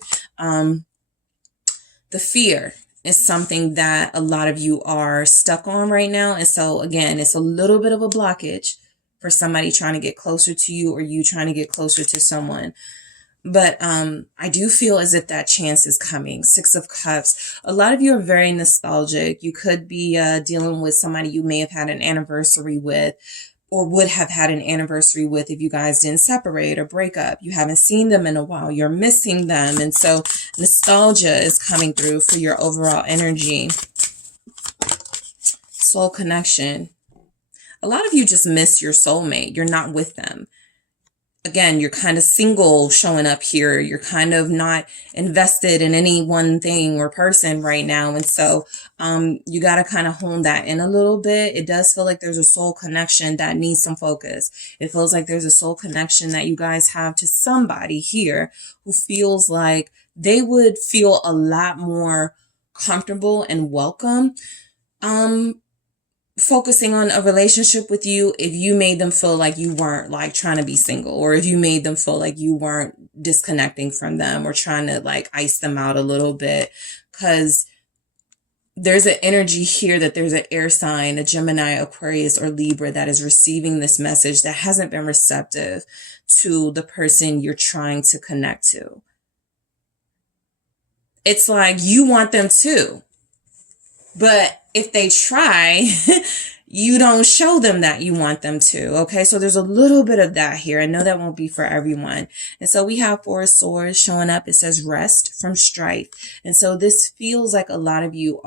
The fear is something that a lot of you are stuck on right now. And so again, it's a little bit of a blockage for somebody trying to get closer to you or you trying to get closer to someone. But I do feel as if that chance is coming. Six of Cups. A lot of you are very nostalgic. You could be dealing with somebody you may have had an anniversary with, or would have had an anniversary with if you guys didn't separate or break up. You haven't seen them in a while. You're missing them. And so nostalgia is coming through for your overall energy. Soul connection. A lot of you just miss your soulmate. You're not with them. Again, you're kind of single showing up here. You're kind of not invested in any one thing or person right now. And so you got to kind of hone that in a little bit. It does feel like there's a soul connection that needs some focus. It feels like there's a soul connection that you guys have to somebody here who feels like they would feel a lot more comfortable and welcome focusing on a relationship with you if you made them feel like you weren't like trying to be single, or if you made them feel like you weren't disconnecting from them or trying to like ice them out a little bit. Because there's an energy here that there's an air sign, a Gemini, Aquarius, or Libra that is receiving this message that hasn't been receptive to the person you're trying to connect to. It's like you want them too, but if they try, you don't show them that you want them to. Okay. So there's a little bit of that here. I know that won't be for everyone. And so we have Four of Swords showing up. It says rest from strife. And so this feels like a lot of you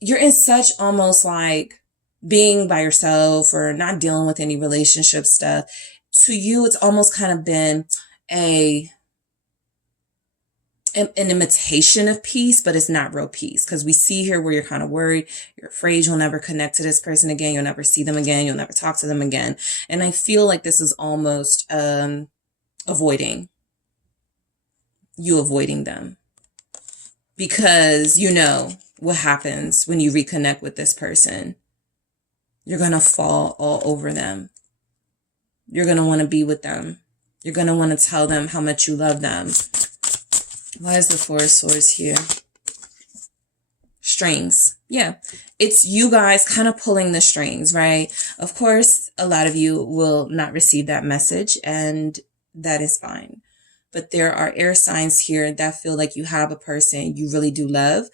you're in such almost like being by yourself or not dealing with any relationship stuff, to you, it's almost kind of been an imitation of peace, but it's not real peace. Because we see here where you're kind of worried, you're afraid you'll never connect to this person again, you'll never see them again, you'll never talk to them again. And I feel like this is almost avoiding them, because you know what happens when you reconnect with this person. You're going to fall all over them. You're going to want to be with them. You're going to want to tell them how much you love them. Why is the Four of Swords here? Strings. Yeah, it's you guys kind of pulling the strings, right? Of course, a lot of you will not receive that message, and that is fine. But there are air signs here that feel like you have a person you really do love,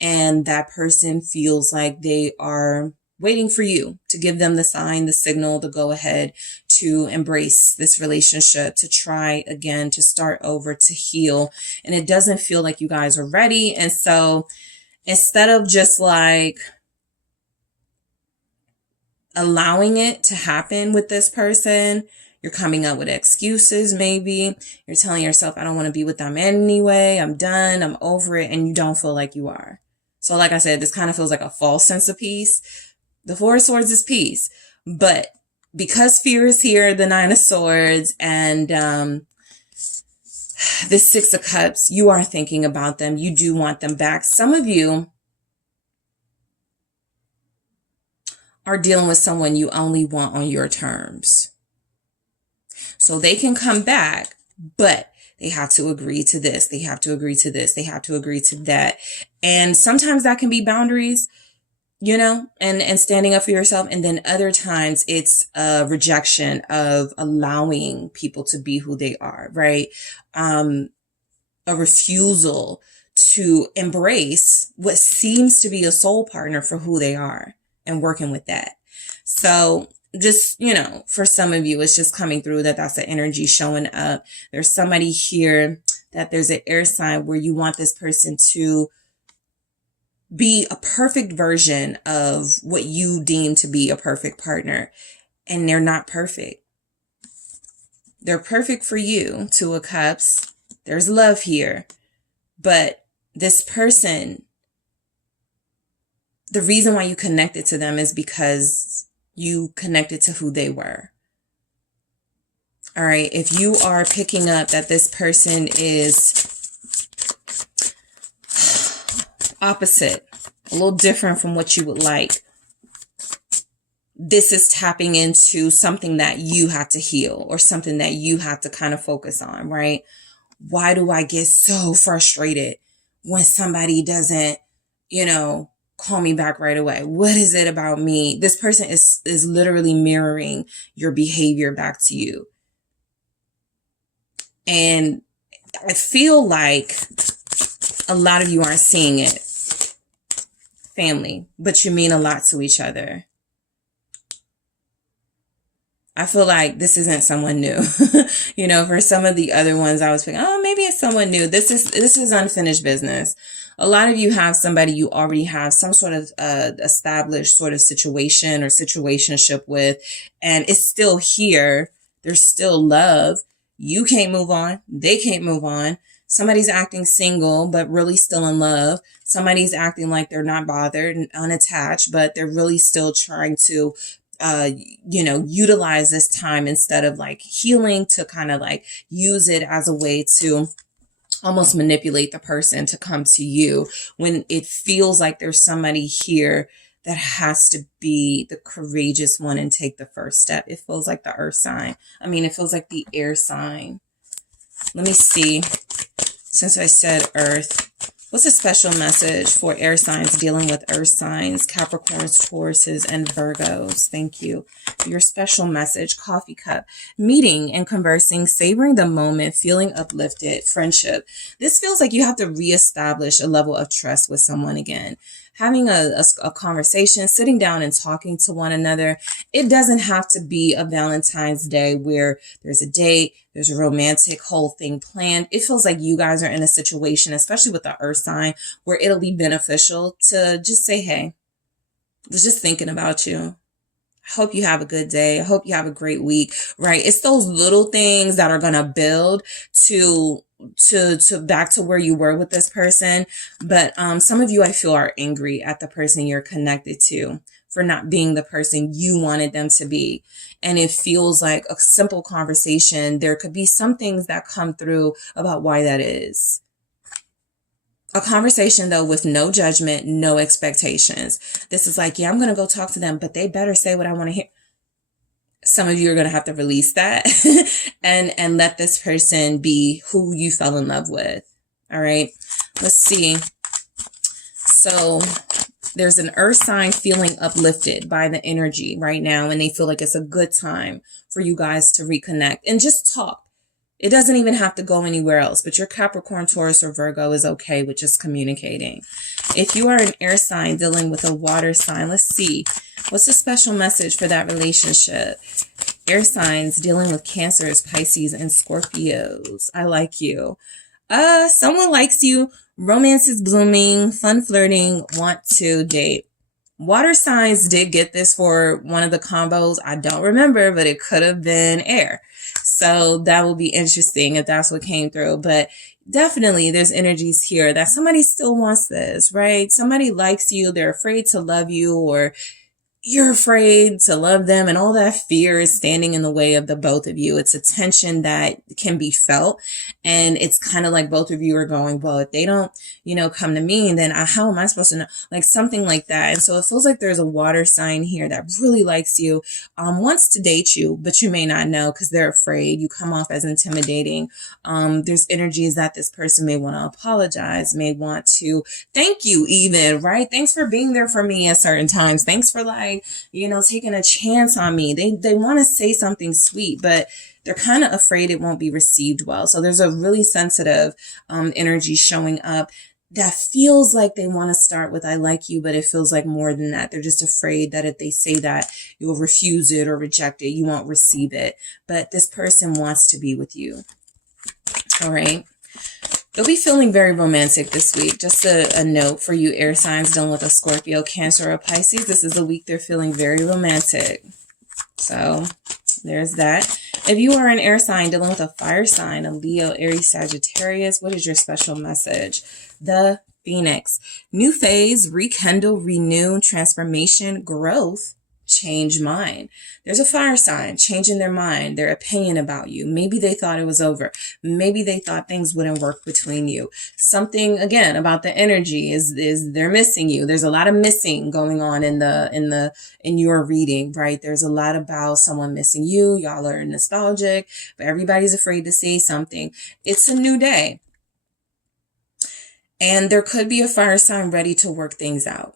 and that person feels like they are waiting for you to give them the sign, the signal, the go ahead to embrace this relationship, to try again, to start over, to heal. And it doesn't feel like you guys are ready. And so instead of just like allowing it to happen with this person, you're coming up with excuses. Maybe you're telling yourself, I don't want to be with them anyway. I'm done. I'm over it. And you don't feel like you are. So like I said, this kind of feels like a false sense of peace. The Four of Swords is peace, but because fear is here, the Nine of Swords, and the Six of Cups, you are thinking about them. You do want them back. Some of you are dealing with someone you only want on your terms. So they can come back, but they have to agree to this. They have to agree to this. They have to agree to that. And sometimes that can be boundaries, you know, and standing up for yourself. And then other times it's a rejection of allowing people to be who they are, right? A refusal to embrace what seems to be a soul partner for who they are and working with that. So just, you know, for some of you, it's just coming through that that's the energy showing up. There's somebody here that there's an air sign where you want this person to be a perfect version of what you deem to be a perfect partner. And they're not perfect. They're perfect for you, Two of Cups. There's love here. But this person, the reason why you connected to them is because you connected to who they were. All right. If you are picking up that this person is opposite, a little different from what you would like, this is tapping into something that you have to heal or something that you have to kind of focus on, right? Why do I get so frustrated when somebody doesn't, you know, call me back right away? What is it about me? This person is literally mirroring your behavior back to you. And I feel like a lot of you aren't seeing it, family, but you mean a lot to each other. I feel like this isn't someone new. You know, for some of the other ones I was thinking, oh, maybe it's someone new. This is unfinished business. A lot of you have somebody you already have some sort of established sort of situation or situationship with, and it's still here. There's still love. You can't move on. They can't move on. Somebody's acting single, but really still in love. Somebody's acting like they're not bothered and unattached, but they're really still trying to, you know, utilize this time instead of like healing, to kind of like use it as a way to almost manipulate the person to come to you, when it feels like there's somebody here that has to be the courageous one and take the first step. It feels like the earth sign. I mean, it feels like the air sign. Let me see. Since I said earth, what's a special message for air signs dealing with earth signs, Capricorns, Tauruses, and Virgos? Thank you. Your special message, coffee cup, meeting and conversing, savoring the moment, feeling uplifted, friendship. This feels like you have to reestablish a level of trust with someone again. Having a conversation, sitting down and talking to one another. It doesn't have to be a Valentine's Day where there's a date, there's a romantic whole thing planned. It feels like you guys are in a situation, especially with the earth sign, where it'll be beneficial to just say, hey, was just thinking about you. I hope you have a good day. I hope you have a great week, right? It's those little things that are going to build to back to where you were with this person. But some of you, I feel, are angry at the person you're connected to for not being the person you wanted them to be. And it feels like a simple conversation. There could be some things that come through about why that is. A conversation, though, with no judgment, no expectations. This is like, yeah, I'm going to go talk to them, but they better say what I want to hear. Some of you are going to have to release that and let this person be who you fell in love with. All right. Let's see. So there's an earth sign feeling uplifted by the energy right now, and they feel like it's a good time for you guys to reconnect and just talk. It doesn't even have to go anywhere else, but your Capricorn, Taurus, or Virgo is okay with just communicating. If you are an air sign dealing with a water sign, let's see. What's a special message for that relationship? Air signs dealing with Cancers, Pisces, and Scorpios. I like you. Someone likes you. Romance is blooming. Fun flirting. Want to date. Water signs did get this for one of the combos. I don't remember, but it could have been air. So that will be interesting if that's what came through. But definitely there's energies here that somebody still wants this, right? Somebody likes you. They're afraid to love you, or you're afraid to love them, and all that fear is standing in the way of the both of you. It's a tension that can be felt, and it's kind of like both of you are going, well, if they don't, come to me, then how am I supposed to know? Like something like that. And so it feels like there's a water sign here that really likes you, wants to date you, but you may not know because they're afraid. You come off as intimidating. There's energies that this person may want to apologize, may want to thank you even, right? Thanks for being there for me at certain times. Thanks for taking a chance on me. They want to say something sweet, but they're kind of afraid it won't be received well. So there's a really sensitive energy showing up that feels like they want to start with I like you, but it feels like more than that. They're just afraid that if they say that, you'll refuse it or reject it. You won't receive it. But this person wants to be with you. All right. They'll be feeling very romantic this week. Just a note for you air signs dealing with a Scorpio, Cancer, or Pisces. This is a week they're feeling very romantic. So there's that. If you are an air sign dealing with a fire sign, a Leo, Aries, Sagittarius, what is your special message? The Phoenix. New phase, rekindle, renew, transformation, growth, change mind. There's a fire sign changing their mind, their opinion about you. Maybe they thought it was over. Maybe they thought things wouldn't work between you. Something again about the energy is they're missing you. There's a lot of missing going on in your reading, right? There's a lot about someone missing you. Y'all are nostalgic, but everybody's afraid to say something. It's a new day. And there could be a fire sign ready to work things out,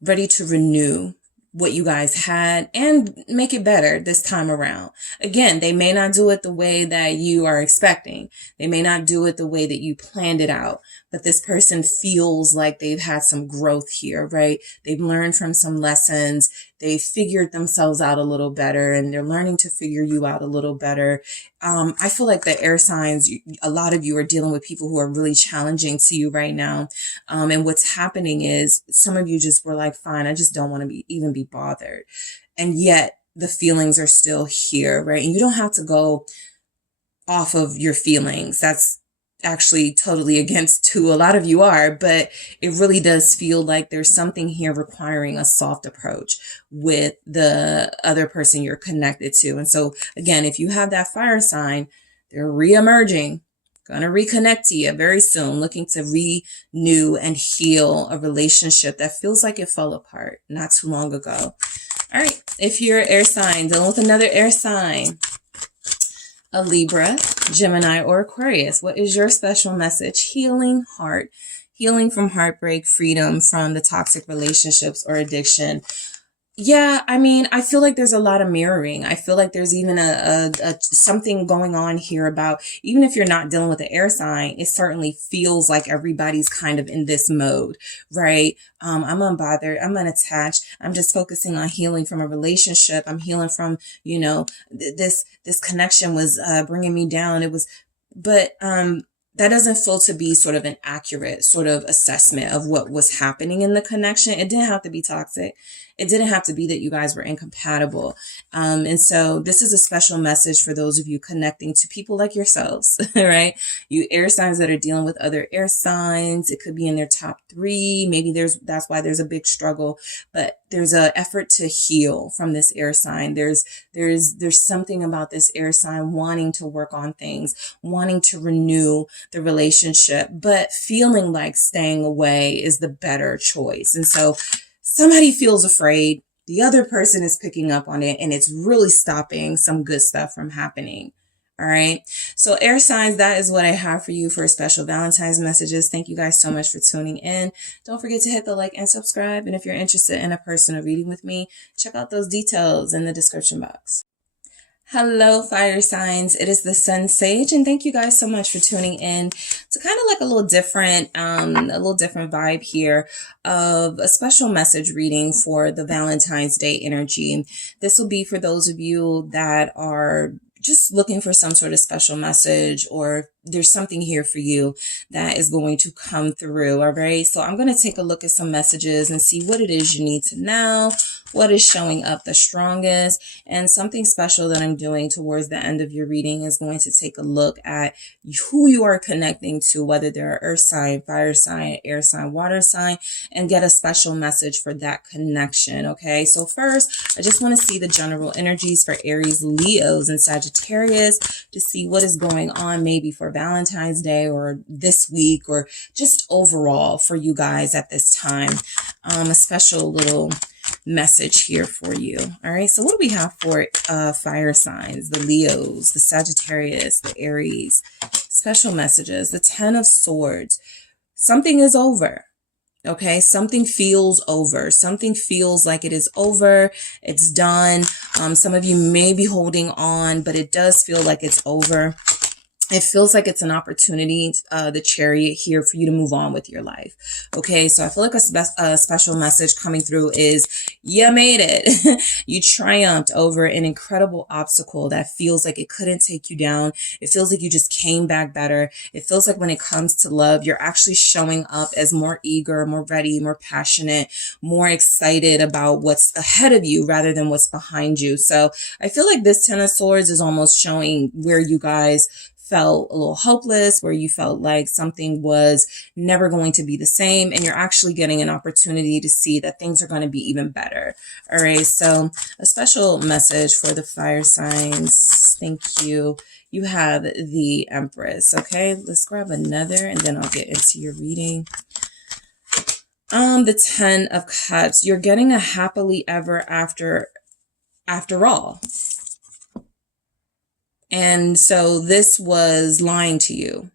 ready to renew what you guys had and make it better this time around. Again, they may not do it the way that you are expecting. They may not do it the way that you planned it out, but this person feels like they've had some growth here, right? They've learned from some lessons. They figured themselves out a little better, and they're learning to figure you out a little better. I feel like the air signs, a lot of you are dealing with people who are really challenging to you right now. And what's happening is some of you just were like, fine, I just don't want to even be bothered. And yet the feelings are still here, right? And you don't have to go off of your feelings. That's actually totally against who a lot of you are, but it really does feel like there's something here requiring a soft approach with the other person you're connected to. And so again, if you have that fire sign, they're re-emerging, going to reconnect to you very soon, looking to renew and heal a relationship that feels like it fell apart not too long ago. All right. If you're an air sign dealing with another air sign, a Libra, Gemini, or Aquarius, what is your special message? Healing heart, healing from heartbreak, freedom from the toxic relationships or addiction. Yeah, I mean, I feel like there's a lot of mirroring. I feel like there's even a something going on here about, even if you're not dealing with the air sign, it certainly feels like everybody's kind of in this mode, right? I'm unbothered. I'm unattached. I'm just focusing on healing from a relationship. I'm healing from, this connection was bringing me down. But that doesn't feel to be sort of an accurate sort of assessment of what was happening in the connection. It didn't have to be toxic. It didn't have to be that you guys were incompatible. And so this is a special message for those of you connecting to people like yourselves, right? You air signs that are dealing with other air signs. It could be in their top 3. Maybe that's why there's a big struggle, but there's an effort to heal from this air sign. There's something about this air sign wanting to work on things, wanting to renew the relationship, but feeling like staying away is the better choice. And so somebody feels afraid. The other person is picking up on it, and it's really stopping some good stuff from happening. All right. So air signs, that is what I have for you for special Valentine's messages. Thank you guys so much for tuning in. Don't forget to hit the like and subscribe. And if you're interested in a personal reading with me, check out those details in the description box. Hello, fire signs. It is the SunSage, and thank you guys so much for tuning in to kind of like a little different vibe here of a special message reading for the Valentine's Day energy. This will be for those of you that are just looking for some sort of special message, or there's something here for you that is going to come through. All right. So I'm going to take a look at some messages and see what it is you need to know, what is showing up the strongest, and something special that I'm doing towards the end of your reading is going to take a look at who you are connecting to, whether they're earth sign, fire sign, air sign, water sign, and get a special message for that connection. Okay. So first, I just want to see the general energies for Aries, Leos, and Sagittarius to see what is going on maybe for Valentine's Day or this week or just overall for you guys at this time. A special little message here for you. All right. So what do we have for fire signs? The Leos, the Sagittarius, the Aries. Special messages. The 10 of Swords. Something is over. Okay, something feels over. Something feels like it is over. It's done. Some of you may be holding on, but it does feel like it's over. It feels like it's an opportunity, the Chariot here, for you to move on with your life. Okay, so I feel like a special message coming through is you made it. You triumphed over an incredible obstacle that feels like it couldn't take you down. It feels like you just came back better. It feels like when it comes to love, you're actually showing up as more eager, more ready, more passionate, more excited about what's ahead of you rather than what's behind you. So I feel like this 10 of Swords is almost showing where you guys felt a little hopeless, where you felt like something was never going to be the same, and you're actually getting an opportunity to see that things are going to be even better. All right, so a special message for the fire signs. Thank you. You have the Empress. Okay, let's grab another, and then I'll get into your reading. The 10 of Cups. You're getting a happily ever after all. And so this was lying to you,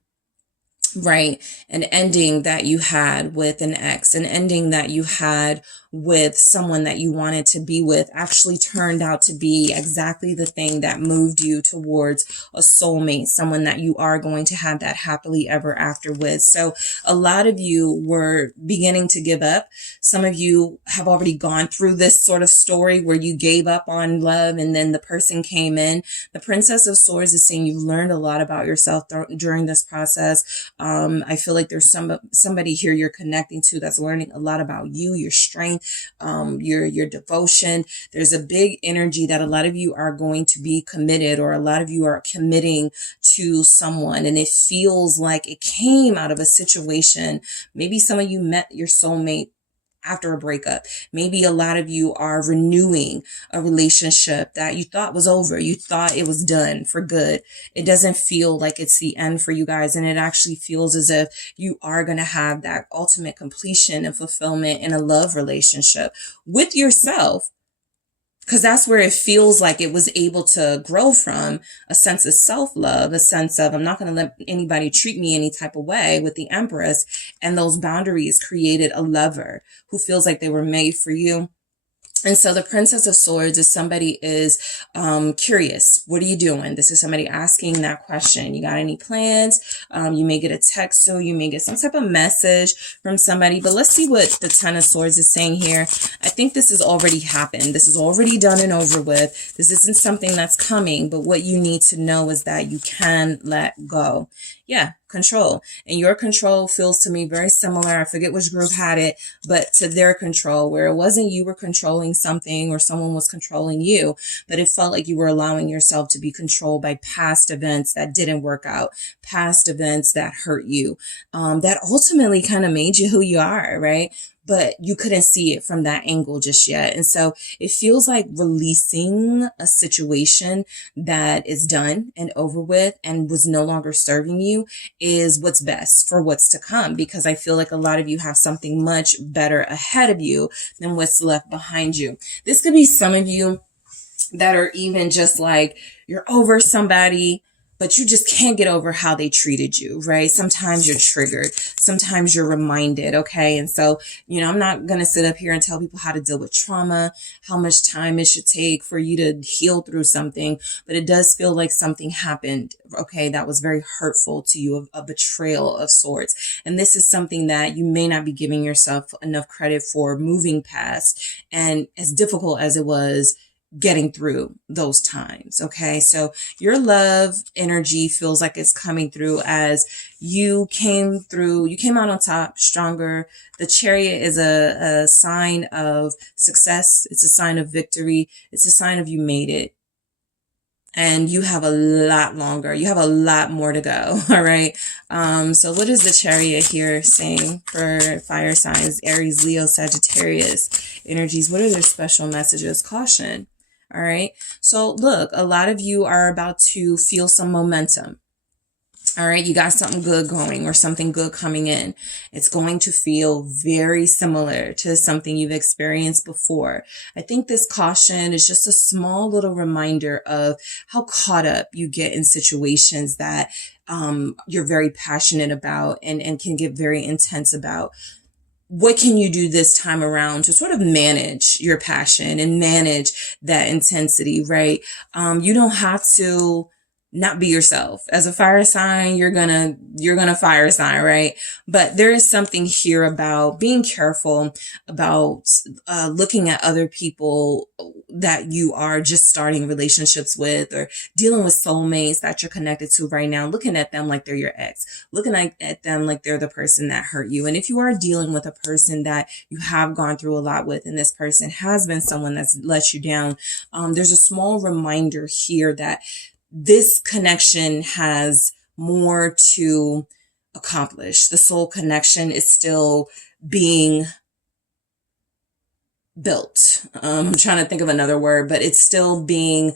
right? An ending that you had with an ex, an ending that you had with someone that you wanted to be with actually turned out to be exactly the thing that moved you towards a soulmate, someone that you are going to have that happily ever after with. So a lot of you were beginning to give up. Some of you have already gone through this sort of story where you gave up on love and then the person came in. The Princess of Swords is saying you've learned a lot about yourself during this process. I feel like there's somebody here you're connecting to that's learning a lot about you, your strength, your devotion. There's a big energy that a lot of you are going to be committed, or a lot of you are committing to someone, and it feels like it came out of a situation. Maybe some of you met your soulmate after a breakup. Maybe a lot of you are renewing a relationship that you thought was over. You thought it was done for good. It doesn't feel like it's the end for you guys. And it actually feels as if you are going to have that ultimate completion and fulfillment in a love relationship with yourself. Because that's where it feels like it was able to grow from, a sense of self-love, a sense of I'm not going to let anybody treat me any type of way with the Empress. And those boundaries created a lover who feels like they were made for you. And so the Princess of Swords is somebody is curious. What are you doing? This is somebody asking that question. You got any plans? You may get a text, so you may get some type of message from somebody. But let's see what the 10 of Swords is saying here. I think this has already happened. This is already done and over with. This isn't something that's coming. But what you need to know is that you can let go. Yeah, control. And your control feels to me very similar. I forget which group had it, but to their control, where it wasn't you were controlling something or someone was controlling you, but it felt like you were allowing yourself to be controlled by past events that didn't work out, past events that hurt you, that ultimately kind of made you who you are, right? But you couldn't see it from that angle just yet. And so it feels like releasing a situation that is done and over with and was no longer serving you is what's best for what's to come, because I feel like a lot of you have something much better ahead of you than what's left behind you. This could be some of you that are even just like, you're over somebody, but you just can't get over how they treated you, right? Sometimes you're triggered. Sometimes you're reminded, okay? And so, I'm not going to sit up here and tell people how to deal with trauma, how much time it should take for you to heal through something, but it does feel like something happened, okay, that was very hurtful to you, a betrayal of sorts. And this is something that you may not be giving yourself enough credit for moving past, and as difficult as it was, getting through those times. Okay. So your love energy feels like it's coming through as you came out on top, stronger. The Chariot is a sign of success. It's a sign of victory. It's a sign of you made it. And you have a lot longer. You have a lot more to go. All right. So what is the Chariot here saying for fire signs? Aries, Leo, Sagittarius energies. What are their special messages? Caution. All right. So look, a lot of you are about to feel some momentum. All right. You got something good going or something good coming in. It's going to feel very similar to something you've experienced before. I think this caution is just a small little reminder of how caught up you get in situations that you're very passionate about and can get very intense about. What can you do this time around to sort of manage your passion and manage that intensity, right? You don't have to not be yourself. As a fire sign, you're gonna fire sign, right? But there is something here about being careful about looking at other people that you are just starting relationships with, or dealing with soulmates that you're connected to right now, looking at them like they're your ex, looking at them like they're the person that hurt you. And if you are dealing with a person that you have gone through a lot with, and this person has been someone that's let you down, there's a small reminder here that this connection has more to accomplish. The soul connection is still being built. I'm trying to think of another word, but it's still being,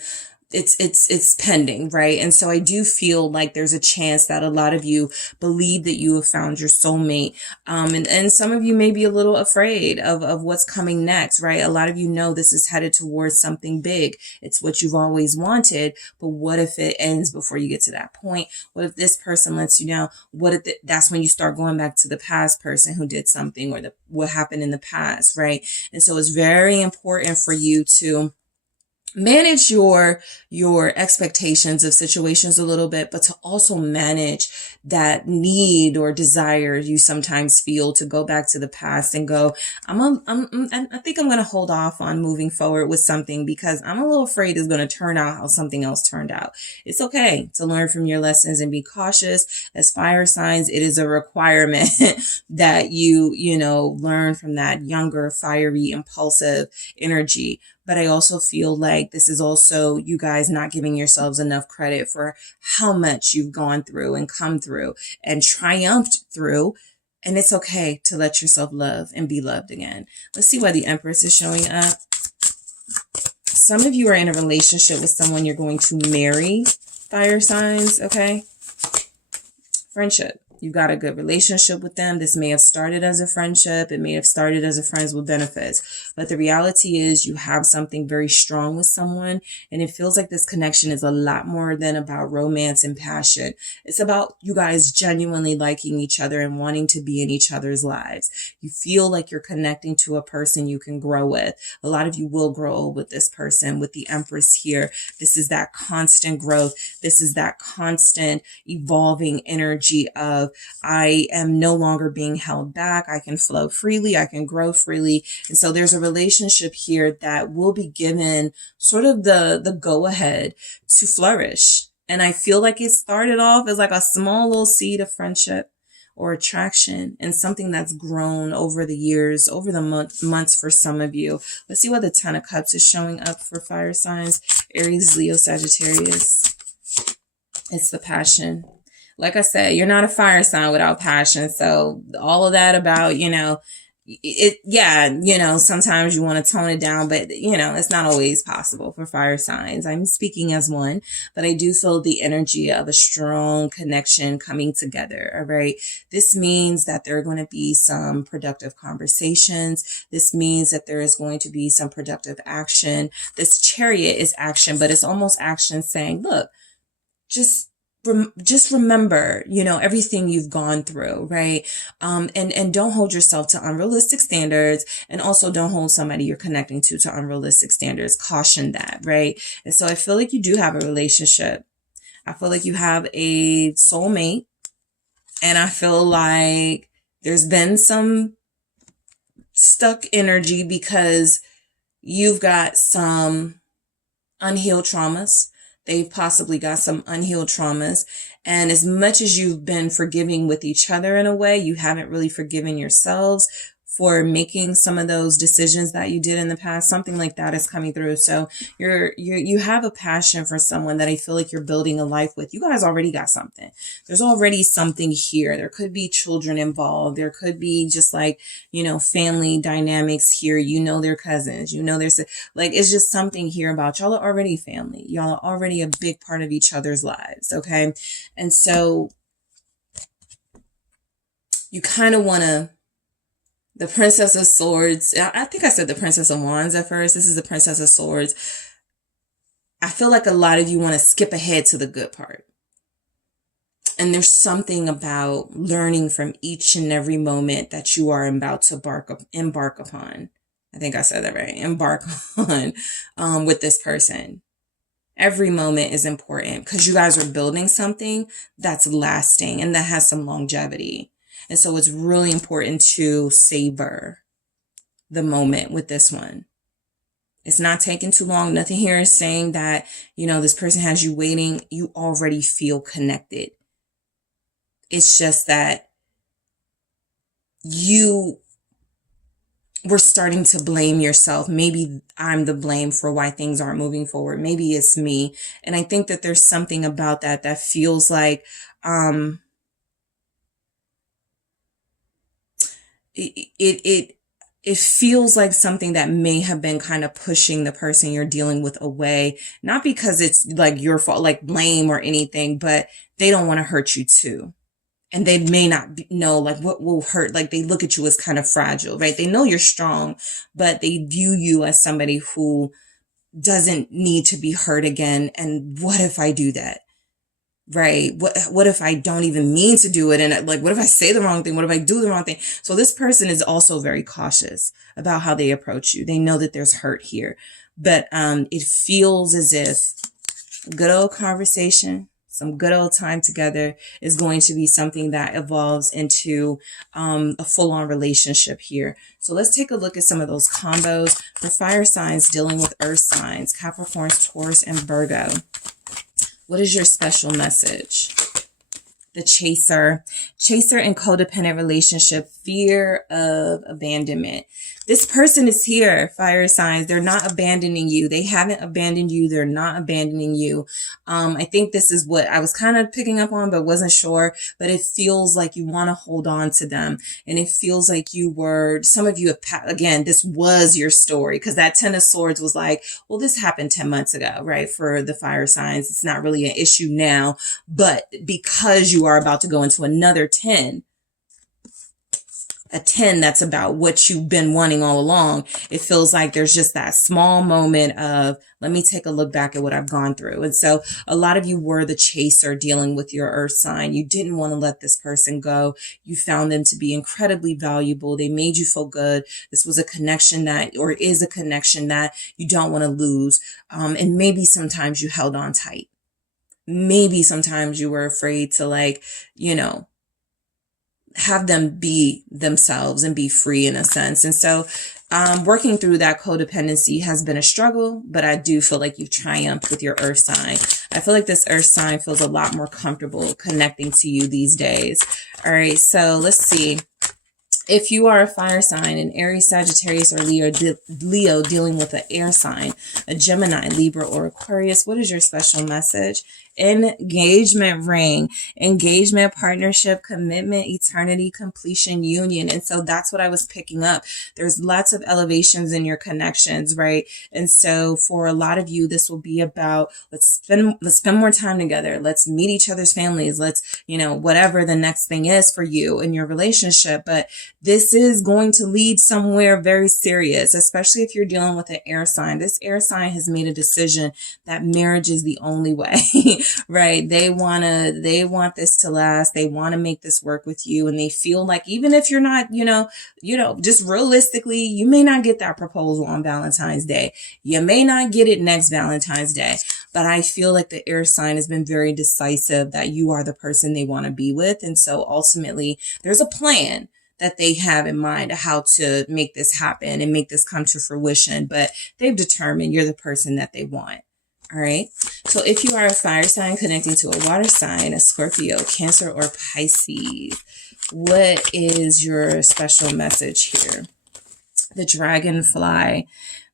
it's pending, right? And so I do feel like there's a chance that a lot of you believe that you have found your soulmate. And some of you may be a little afraid of what's coming next, right? A lot of you know this is headed towards something big. It's what you've always wanted, but what if it ends before you get to that point? What if this person lets you down? What if that's when you start going back to the past person who did something, or what happened in the past, right? And so it's very important for you to manage your expectations of situations a little bit, but to also manage that need or desire you sometimes feel to go back to the past and go, I think I'm going to hold off on moving forward with something because I'm a little afraid it's going to turn out how something else turned out. It's okay to learn from your lessons and be cautious. As fire signs, it is a requirement that you learn from that younger, fiery, impulsive energy. But I also feel like this is also you guys not giving yourselves enough credit for how much you've gone through and come through and triumphed through. And it's okay to let yourself love and be loved again. Let's see why the Empress is showing up. Some of you are in a relationship with someone you're going to marry, fire signs, okay? Friendship. You've got a good relationship with them. This may have started as a friendship. It may have started as a friends with benefits. But the reality is you have something very strong with someone. And it feels like this connection is a lot more than about romance and passion. It's about you guys genuinely liking each other and wanting to be in each other's lives. You feel like you're connecting to a person you can grow with. A lot of you will grow with this person. With the Empress here, this is that constant growth. This is that constant evolving energy of I am no longer being held back. I can flow freely. I can grow freely. And so there's a relationship here that will be given sort of the go ahead to flourish And I feel like it started off as like a small little seed of friendship or attraction, and something that's grown over the years, over the months for some of you. Let's see what the Ten of Cups is showing up for fire signs. Aries, Leo, Sagittarius. It's the passion. Like I said, you're not a fire sign without passion. So all of that about, sometimes you want to tone it down, but it's not always possible for fire signs. I'm speaking as one, but I do feel the energy of a strong connection coming together. All right. This means that there are going to be some productive conversations. This means that there is going to be some productive action. This Chariot is action, but it's almost action saying, look, just remember, everything you've gone through, right? And don't hold yourself to unrealistic standards, and also don't hold somebody you're connecting to unrealistic standards. Caution that, right? And so I feel like you do have a relationship. I feel like you have a soulmate, and I feel like there's been some stuck energy because you've got some unhealed traumas. They've possibly got some unhealed traumas. And as much as you've been forgiving with each other in a way, you haven't really forgiven yourselves for making some of those decisions that you did in the past. Something like that is coming through. So you have a passion for someone that I feel like you're building a life with. You guys already got something. There's already something here. There could be children involved. There could be just like, family dynamics here. Their cousins, there's like, it's just something here about y'all are already family. Y'all are already a big part of each other's lives. Okay. And so you kind of want to, the Princess of Swords. I think I said the Princess of Wands at first. This is the Princess of Swords. I feel like a lot of you want to skip ahead to the good part. And there's something about learning from each and every moment that you are about to embark upon. I think I said that right. Embark on with this person. Every moment is important because you guys are building something that's lasting and that has some longevity. And so it's really important to savor the moment with this one. It's not taking too long. Nothing here is saying that, this person has you waiting. You already feel connected. It's just that you were starting to blame yourself. Maybe I'm the blame for why things aren't moving forward. Maybe it's me. And I think that there's something about that feels like, it feels like something that may have been kind of pushing the person you're dealing with away, not because it's like your fault, like blame or anything, but they don't want to hurt you too. And they may not know like what will hurt. Like they look at you as kind of fragile, right? They know you're strong, but they view you as somebody who doesn't need to be hurt again. And what if I do that? Right? What if I don't even mean to do it? And like, what if I say the wrong thing? What if I do the wrong thing? So this person is also very cautious about how they approach you. They know that there's hurt here, but it feels as if good old conversation, some good old time together is going to be something that evolves into a full-on relationship here. So let's take a look at some of those combos for fire signs dealing with earth signs, Capricorns, Taurus, and Virgo. What is your special message? The chaser and codependent relationship, fear of abandonment. This person is here, fire signs. They're not abandoning you. They haven't abandoned you. They're not abandoning you. I think this is what I was kind of picking up on, but wasn't sure. But it feels like you want to hold on to them. And it feels like some of you have, again, this was your story, because that Ten of Swords was like, well, this happened 10 months ago, right? For the fire signs, it's not really an issue now. But because you are about to go into another 10, a 10 that's about what you've been wanting all along, it feels like there's just that small moment of, let me take a look back at what I've gone through. And so a lot of you were the chaser dealing with your earth sign. You didn't want to let this person go. You found them to be incredibly valuable. They made you feel good. This was a connection is a connection that you don't want to lose. And maybe sometimes you held on tight. Maybe sometimes you were afraid to have them be themselves and be free in a sense. And so Working through that codependency has been a struggle, but I do feel like you've triumphed with your earth sign. I feel like this earth sign feels a lot more comfortable connecting to you these days. All right, so let's see. If you are a fire sign, an Aries, Sagittarius, or Leo dealing with an air sign, a Gemini, Libra, or Aquarius, what is your special message? Engagement ring, engagement, partnership, commitment, eternity, completion, union. And so that's what I was picking up. There's lots of elevations in your connections, right? And so for a lot of you, this will be about, let's spend more time together. Let's meet each other's families. Let's, whatever the next thing is for you in your relationship. But this is going to lead somewhere very serious, especially if you're dealing with an air sign. This air sign has made a decision that marriage is the only way. Right? They want this to last. They want to make this work with you. And they feel like even if you're not, just realistically, you may not get that proposal on Valentine's Day. You may not get it next Valentine's Day. But I feel like the air sign has been very decisive that you are the person they want to be with. And so ultimately, there's a plan that they have in mind of how to make this happen and make this come to fruition. But they've determined you're the person that they want. All right. So if you are a fire sign connecting to a water sign, a Scorpio, Cancer, or Pisces, what is your special message here? The dragonfly.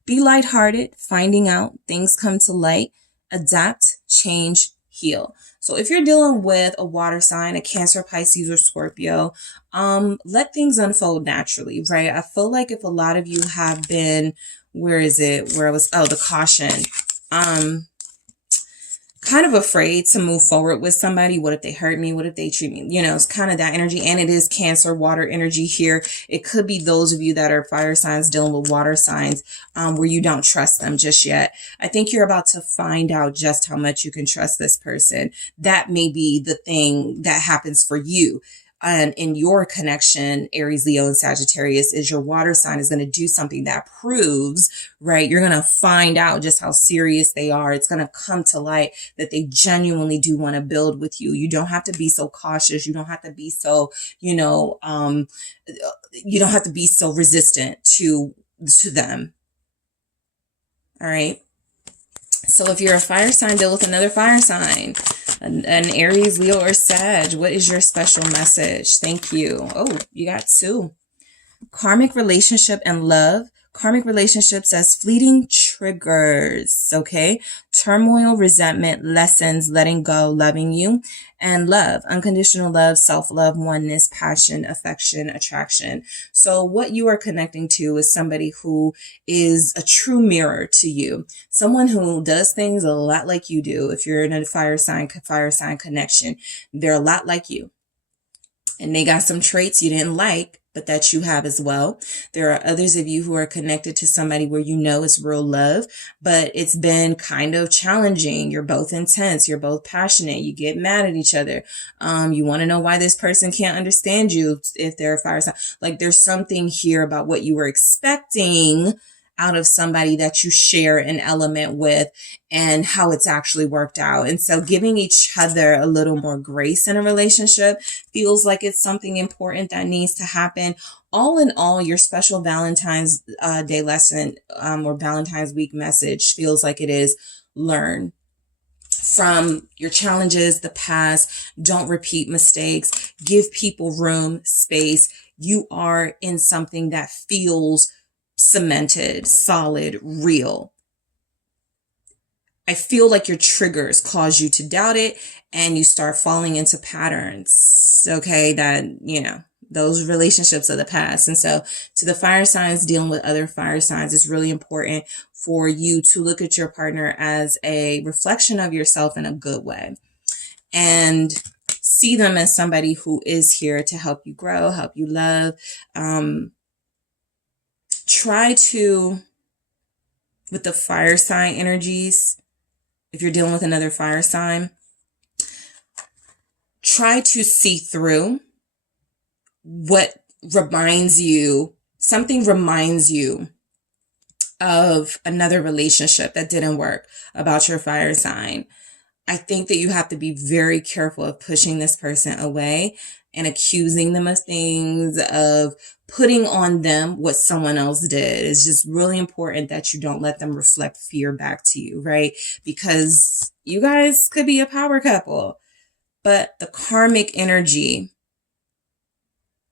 Be lighthearted, finding out, things come to light, adapt, change, heal. So if you're dealing with a water sign, a Cancer, Pisces, or Scorpio, let things unfold naturally, right? I feel like if a lot of you have been, the caution, kind of afraid to move forward with somebody. What if they hurt me? What if they treat me? It's kind of that energy. And it is Cancer, water energy here. It could be those of you that are fire signs dealing with water signs, where you don't trust them just yet. I think you're about to find out just how much you can trust this person. That may be the thing that happens for you. And in your connection, Aries, Leo, and Sagittarius, is your water sign is going to do something that proves, right? You're going to find out just how serious they are. It's going to come to light that they genuinely do want to build with you. You don't have to be so cautious. You don't have to be so, you don't have to be so resistant to them. All right. So if you're a fire sign, deal with another fire sign. An Aries, Leo, or Sag, what is your special message? Thank you. Oh, you got 2. Karmic relationship and love. Karmic relationships as fleeting triggers, okay? Turmoil, resentment, lessons, letting go, loving you, and love, unconditional love, self-love, oneness, passion, affection, attraction. So what you are connecting to is somebody who is a true mirror to you, someone who does things a lot like you do. If you're in a fire sign connection, they're a lot like you. And they got some traits you didn't like, but that you have as well. There are others of you who are connected to somebody where it's real love, but it's been kind of challenging. You're both intense. You're both passionate. You get mad at each other. You want to know why this person can't understand you if they're a fire sign. Like there's something here about what you were expecting out of somebody that you share an element with and how it's actually worked out. And so giving each other a little more grace in a relationship feels like it's something important that needs to happen. All in all, your special Valentine's Day lesson or Valentine's week message feels like it is learn from your challenges, the past. Don't repeat mistakes. Give people room, space. You are in something that feels cemented, solid, real. I feel like your triggers cause you to doubt it and you start falling into patterns, okay, that, those relationships of the past. And so to the fire signs dealing with other fire signs, it's really important for you to look at your partner as a reflection of yourself in a good way and see them as somebody who is here to help you grow, help you love. Try to, with the fire sign energies, if you're dealing with another fire sign, try to see through what something reminds you of another relationship that didn't work about your fire sign. I think that you have to be very careful of pushing this person away and accusing them of things, of putting on them what someone else did. It's just really important that you don't let them reflect fear back to you, right? Because you guys could be a power couple, but the karmic energy,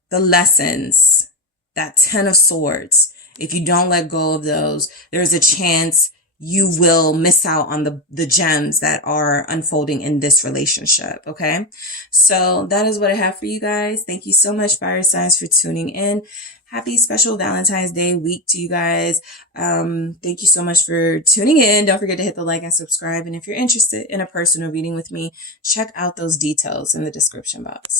the lessons, that 10 of Swords, if you don't let go of those, there's a chance you will miss out on the gems that are unfolding in this relationship. Okay. So that is what I have for you guys. Thank you so much, fire signs, for tuning in. Happy special Valentine's Day week to you guys. Thank you so much for tuning in. Don't forget to hit the like and subscribe. And if you're interested in a personal reading with me, check out those details in the description box.